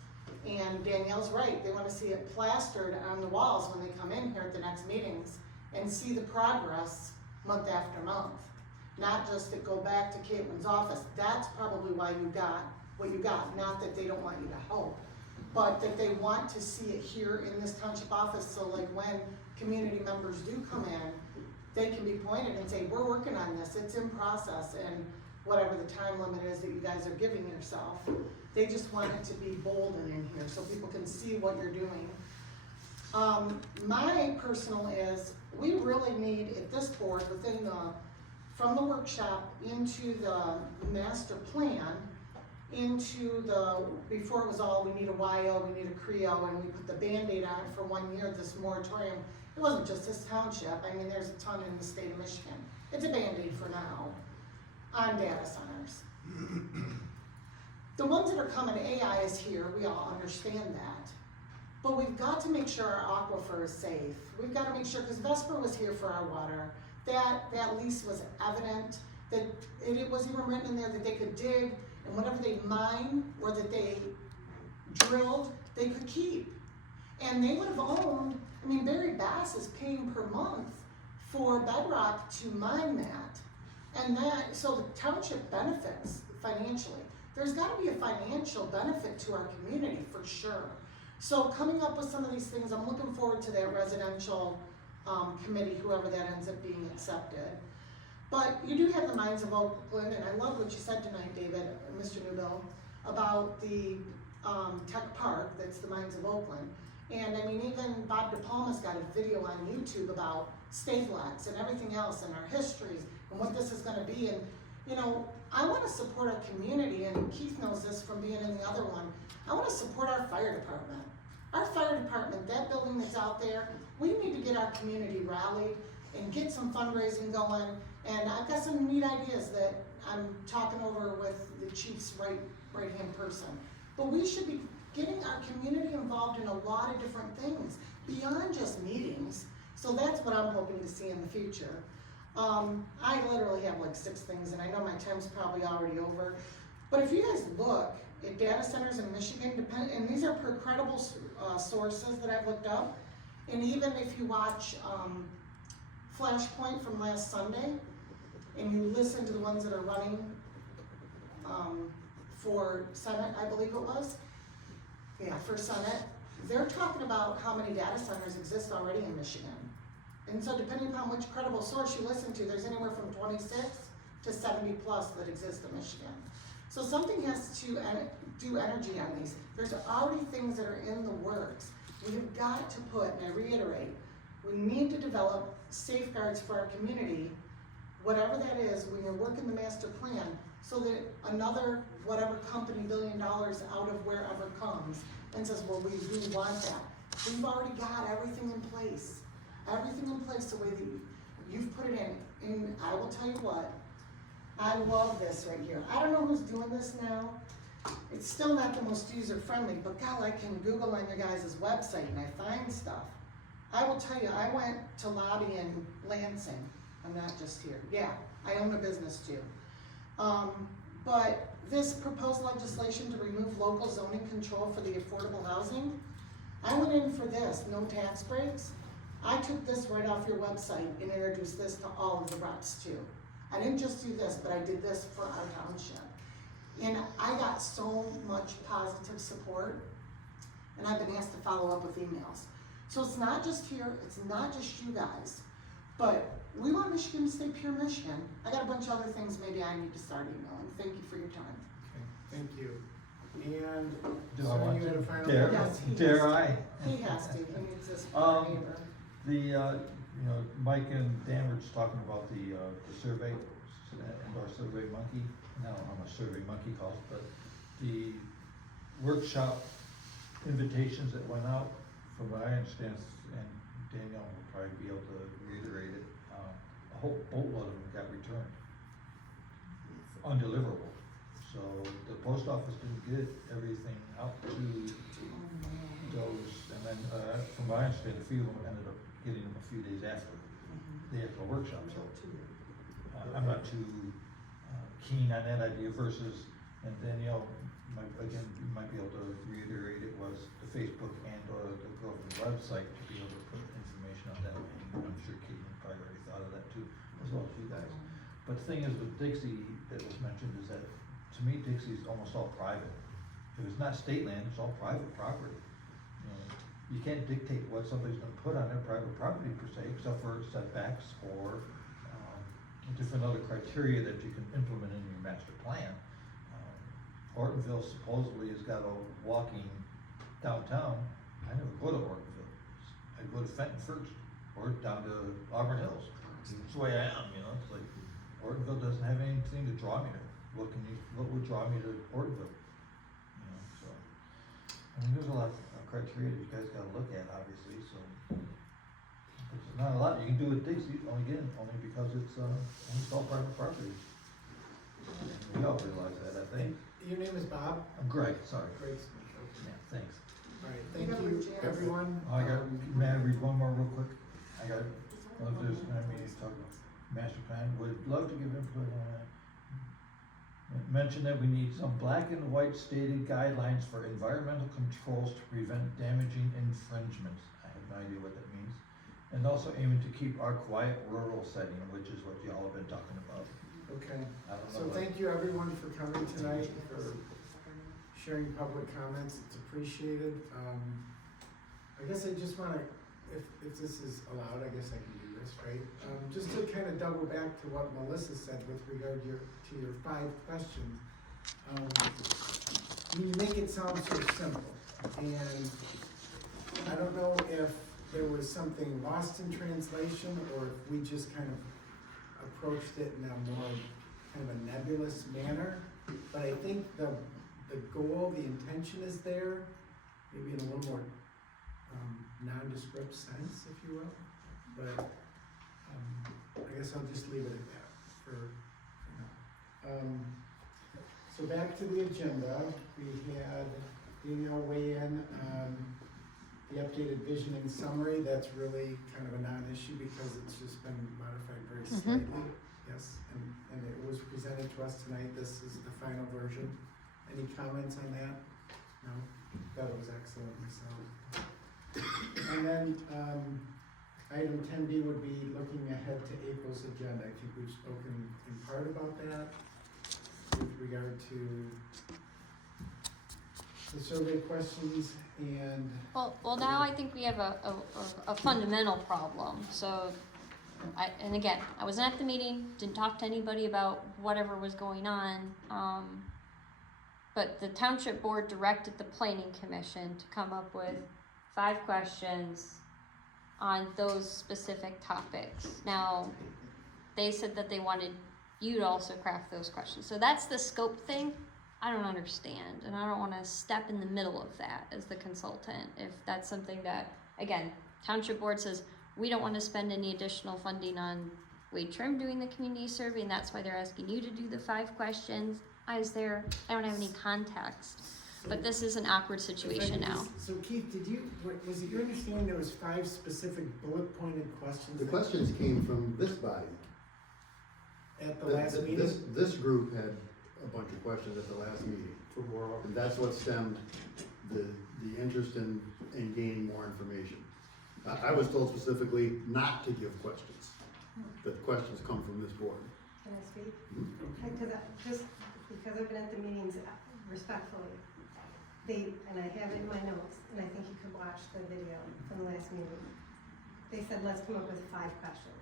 and Danielle's right, they wanna see it plastered on the walls when they come in here at the next meetings and see the progress month after month. Not just to go back to Caitlin's office. That's probably why you got what you got, not that they don't want you to help, but that they want to see it here in this township office, so like when community members do come in, they can be pointed and say, we're working on this, it's in process, and whatever the time limit is that you guys are giving yourself. They just want it to be bold and in here, so people can see what you're doing. My personal is, we really need, at this board, within from the workshop into the master plan, into the, before it was all, we need a YO, we need a CREO, and we put the Band-Aid on it for 1 year, this moratorium. It wasn't just this township, I mean, there's a ton in the state of Michigan. It's a Band-Aid for now, on data centers. The ones that are coming, AI is here, we all understand that. But we've got to make sure our aquifer is safe. We've got to make sure, because Vesper was here for our water. That lease was evident, that it was even written in there that they could dig, and whatever they mine or that they drilled, they could keep. And they would have owned, I mean, Barry Bass is paying per month for Bedrock to mine that. And that, so the township benefits financially. There's gotta be a financial benefit to our community for sure. So coming up with some of these things, I'm looking forward to that residential committee, whoever that ends up being accepted. But you do have the Mines of Oakland, and I love what you said tonight, David, Mr. Newbill, about the tech park that's the Mines of Oakland. And I mean, even Bob DePalma's got a video on YouTube about Staplex and everything else and our histories and what this is gonna be. And you know, I wanna support our community, and Keith knows this from being in the other one. I wanna support our fire department. Our fire department, that building that's out there, we need to get our community rallied and get some fundraising going. And I've got some neat ideas that I'm talking over with the chief's right-hand person. But we should be getting our community involved in a lot of different things beyond just meetings. So that's what I'm hoping to see in the future. I literally have like 6 things, and I know my time's probably already over. But if you guys look at data centers in Michigan, and these are per credible sources that I've looked up, and even if you watch Flashpoint from last Sunday, and you listen to the ones that are running for Senate, I believe it was, yeah, for Senate, they're talking about how many data centers exist already in Michigan. And so depending upon which credible source you listen to, there's anywhere from 26 to 70 plus that exist in Michigan. So something has to do energy on these. There's already things that are in the works. We have got to put, and I reiterate, we need to develop safeguards for our community, whatever that is, when you're working the master plan, so that another whatever company $1 billion out of wherever comes and says, well, we do want that. We've already got everything in place. Everything in place the way that you've put it in. And I will tell you what, I love this right here. I don't know who's doing this now. It's still not the most user-friendly, but God, I can Google on your guys' website and I find stuff. I will tell you, I went to lobby in Lansing. I'm not just here. Yeah, I own a business too. But this proposed legislation to remove local zoning control for the affordable housing, I went in for this, no tax breaks. I took this right off your website and introduced this to all of the reps too. I didn't just do this, but I did this for our township. And I got so much positive support, and I've been asked to follow up with emails. So it's not just here, it's not just you guys, but we want Michigan to stay pure Michigan. I got a bunch of other things maybe I need to start emailing. Thank you for your time. Okay, thank you. And, Do I so want you had a final Dare- comment? Yes, he Dare has to. I? He has to, he needs this for our neighbor. The you know, Mike and Dan were just talking about the survey, and our Survey Monkey, I don't know how much Survey Monkey costs, but the workshop invitations that went out, from what I understand, and Danielle will probably be able to reiterate it, a whole boatload of them got returned. Undeliverable. So the post office didn't get everything out to those, and then, from what I understand, a few of them ended up getting them a few days after the actual workshop, so. I'm not too keen on that idea versus, and Danielle, again, you might be able to reiterate it, was the Facebook and or the government website to be able to put information on that. And I'm sure Caitlin probably already thought of that too, as well as you guys. But the thing is with Dixie that was mentioned is that, to me, Dixie is almost all private. If it's not state land, it's all private property. You know, you can't dictate what somebody's gonna put on their private property per se, except for setbacks or different other criteria that you can implement in your master plan. Ortonville supposedly has got a walking downtown. I never go to Ortonville. I go to Fenton first, or down to Auburn Hills. That's the way I am, you know, it's like, Ortonville doesn't have anything to draw me to. What would draw me to Ortonville? You know, so, I mean, there's a lot of criteria that you guys gotta look at, obviously, so. There's not a lot you can do with Dixie, only because it's, almost all private property. We all realize that, I think. Your name is Bob? I'm Greg, sorry. Greg Smith, okay. Yeah, thanks. All right, thank you, everyone. Oh, may I read one more real quick? I got, well, there's, I mean, he's talking about master plan, would love to give input on that. Mention that we need some black and white stated guidelines for environmental controls to prevent damaging infringements. I have no idea what that means. And also aiming to keep our quiet rural setting, which is what y'all have been talking about. Okay, I don't know so what- thank you everyone for coming tonight, for sharing public comments, it's appreciated. I guess I just wanna, if this is allowed, I guess I can do this, right? Just to kind of double back to what Melissa said with regard to your 5 questions. You make it sound so simple, and I don't know if there was something lost in translation, or if we just kind of approached it in a more kind of a nebulous manner. But I think the goal, the intention is there, maybe in a little more nondescript sense, if you will. But I guess I'll just leave it at that for now. So back to the agenda, we had Danielle weigh in on the updated vision and summary. That's really kind of a non-issue because it's just been modified very slightly. Yes, and it was presented to us tonight. This is the final version. Any comments on that? No? Thought it was excellent myself. And then, item 10B would be looking ahead to April's agenda. I think we've spoken in part about that with regard to the survey questions and. Well, now I think we have a fundamental problem, so, and again, I wasn't at the meeting, didn't talk to anybody about whatever was going on, but the township board directed the planning commission to come up with 5 questions on those specific topics. Now, they said that they wanted you to also craft those questions, so that's the scope thing. I don't understand, and I don't wanna step in the middle of that as the consultant, if that's something that, again, township board says, we don't wanna spend any additional funding on Wade Trim doing the community survey, and that's why they're asking you to do the 5 questions. I don't have any context, but this is an awkward situation now. So Keith, was it your understanding there was 5 specific bullet pointed questions? The questions came from this body. At the last meeting? This group had a bunch of questions at the last meeting. And that's what stemmed the interest in gaining more information. I was told specifically not to give questions, that questions come from this board. Can I speak? Because I've been at the meetings respectfully, and I have it in my notes, and I think you could watch the video from the last meeting. They said, let's come up with 5 questions.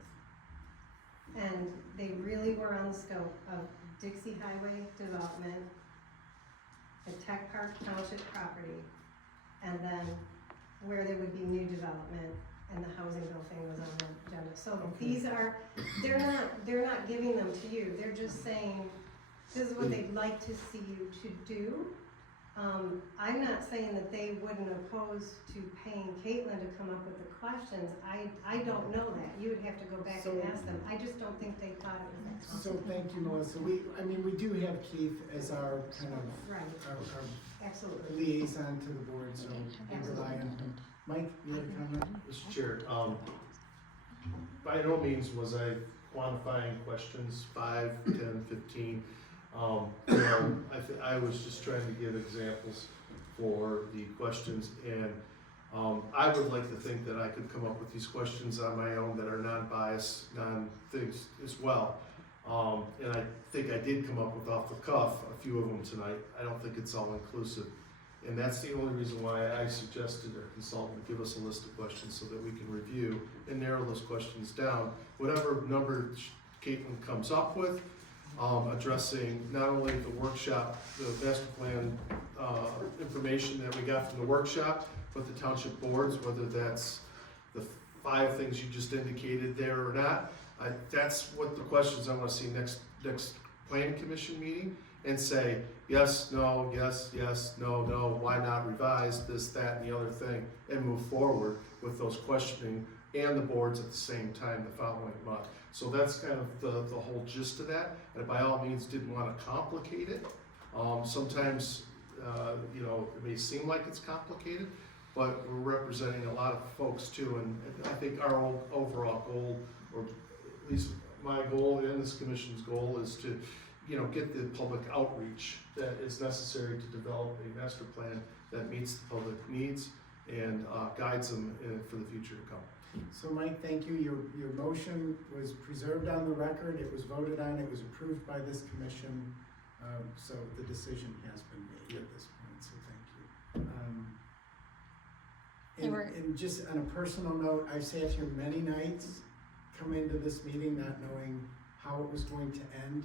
And they really were on the scope of Dixie Highway development, the Tech Park Township property, and then where there would be new development and the housing bill thing was on the agenda. So these are, they're not giving them to you, they're just saying, this is what they'd like to see you to do. I'm not saying that they wouldn't oppose to paying Caitlin to come up with the questions, I don't know that, you would have to go back and ask them, I just don't think they thought it was that So complicated. thank you, Melissa. We do have Keith as our kind of, Right, our absolutely. liaison to the board, so we rely on him. Mike, you had a comment? Mr. Chair, by no means was I quantifying questions 5, 10, 15. I was just trying to give examples for the questions, and I would like to think that I could come up with these questions on my own that are non-biased, non-things as well. And I think I did come up with off the cuff a few of them tonight. I don't think it's all inclusive. And that's the only reason why I suggested our consultant give us a list of questions so that we can review and narrow those questions down. Whatever number Caitlin comes up with, addressing not only the workshop, the master plan information that we got from the workshop, but the township boards, whether that's the 5 things you just indicated there or not. That's what the questions I want to see next planning commission meeting, and say yes, no, yes, yes, no, no, why not revise this, that, and the other thing, and move forward with those questioning and the boards at the same time the following month. So that's kind of the whole gist of that. And by all means, didn't want to complicate it. Sometimes, it may seem like it's complicated, but we're representing a lot of folks too. And I think our overall goal, or at least my goal and this commission's goal, is to, get the public outreach that is necessary to develop a master plan that meets the public needs and guides them for the future to come. So Mike, thank you. Your motion was preserved on the record, it was voted on, it was approved by this commission. So the decision has been made at this point, so thank you. And just on a personal note, I've sat here many nights, come into this meeting not knowing how it was going to end,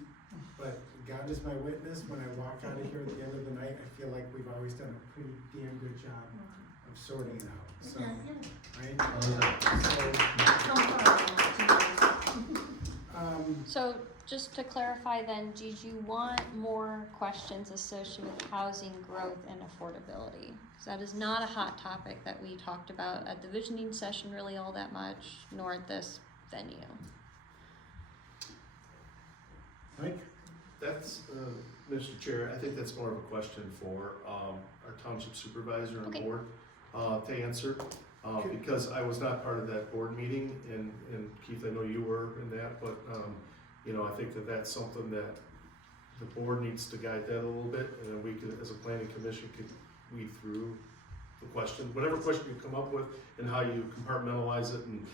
but God is my witness, when I walk out of here at the end of the night, I feel like we've always done a pretty damn good job of sorting it out, so, right? So just to clarify then, did you want more questions associated with housing growth and affordability? Because that is not a hot topic that we talked about at the visioning session really all that much, nor at this venue. Mike? That's, Mr. Chair, I think that's more of a question for our township supervisor and Okay. board to answer. Because I was not part of that board meeting, and Keith, I know you were in that, but, I think that that's something that the board needs to guide that a little bit, and then we could, as a planning commission, could weed through the question, whatever question you come up with, and how you compartmentalize it, and,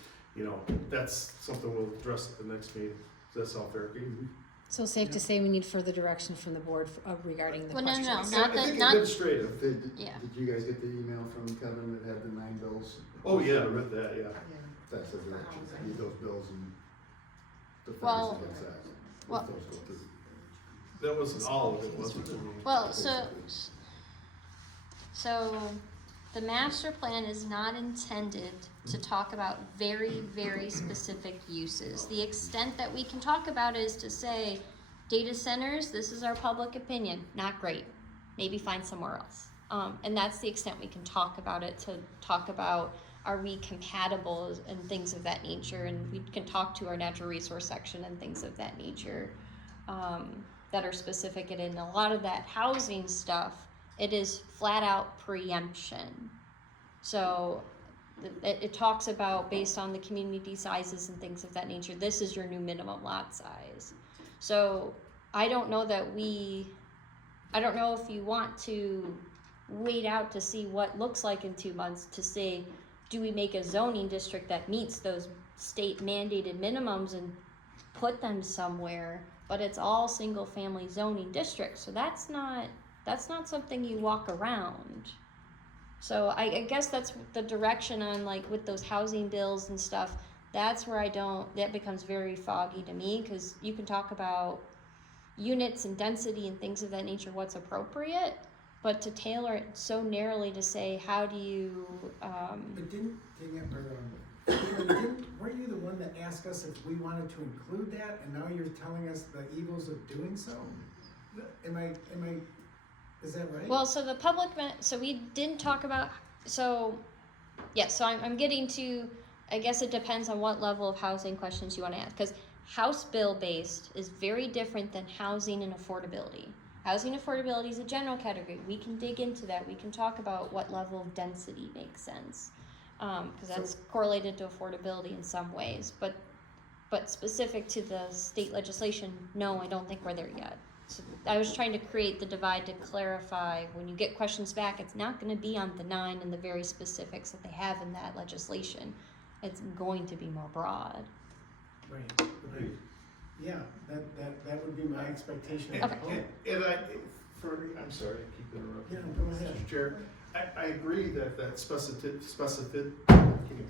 that's something we'll address at the next meeting. Does that sound fair, Keith? So safe to say we need further direction from the board regarding the Well, no, questions. not I the, think not, administrative. Did Yeah. you guys get the email from Kevin that had the 9 bills? Oh, yeah, I read that, yeah. That's the direction, I need those bills and the Well, figures against that. well- If those go through. That wasn't all of it, was it? I mean, well, so the master plan is not intended to talk about very, very specific uses. The extent that we can talk about is to say, data centers, this is our public opinion, not great, maybe find somewhere else. And that's the extent we can talk about it, to talk about, are we compatible and things of that nature, and we can talk to our natural resource section and things of that nature that are specific. And in a lot of that housing stuff, it is flat out preemption. So it talks about, based on the community sizes and things of that nature, this is your new minimum lot size. So I don't know if you want to wait out to see what looks like in 2 months to say, do we make a zoning district that meets those state mandated minimums and put them somewhere, but it's all single family zoning districts. So that's not something you walk around. So I guess that's the direction on, like, with those housing bills and stuff. That's where that becomes very foggy to me, because you can talk about units and density and things of that nature, what's appropriate, but to tailor it so narrowly to say, how do you, But didn't Weren't you the one that asked us if we wanted to include that, and now you're telling us the evils of doing so? Is that right? Well, so the so we didn't talk about, so, yeah, so I'm getting to, I guess it depends on what level of housing questions you want to ask, because House bill based is very different than housing and affordability. Housing affordability is a general category. We can dig into that. We can talk about what level of density makes sense, because that's correlated to affordability in some ways. But specific to the state legislation, no, I don't think we're there yet. So I was trying to create the divide to clarify when you get questions back, it's not going to be on the 9 and the very specifics that they have in that legislation. It's going to be more broad. Right. Yeah, that would be my expectation. Okay. And I'm sorry, I keep interrupting. Yeah, go ahead. Mr. Chair, I agree that can't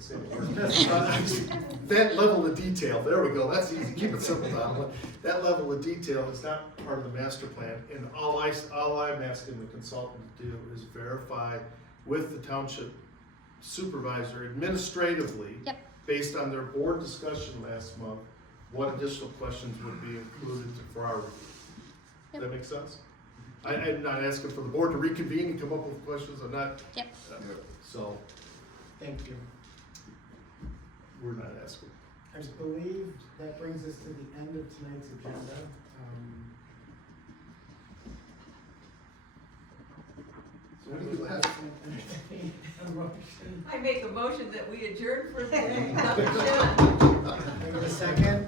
say the word. That level of detail, there we go, that's easy, keep it simple, Donald. That level of detail is not part of the master plan, and all I'm asking the consultant to do is verify with the township supervisor administratively, Yep. based on their board discussion last month, what additional questions would be included for our review. Does that make sense? I'm not asking for the board to reconvene and come up with questions, I'm not. Yep. So, Thank you. we're not asking. I believe that brings us to the end of tonight's agenda. So what do you have? I make a motion that we adjourn for the day. Wait a second.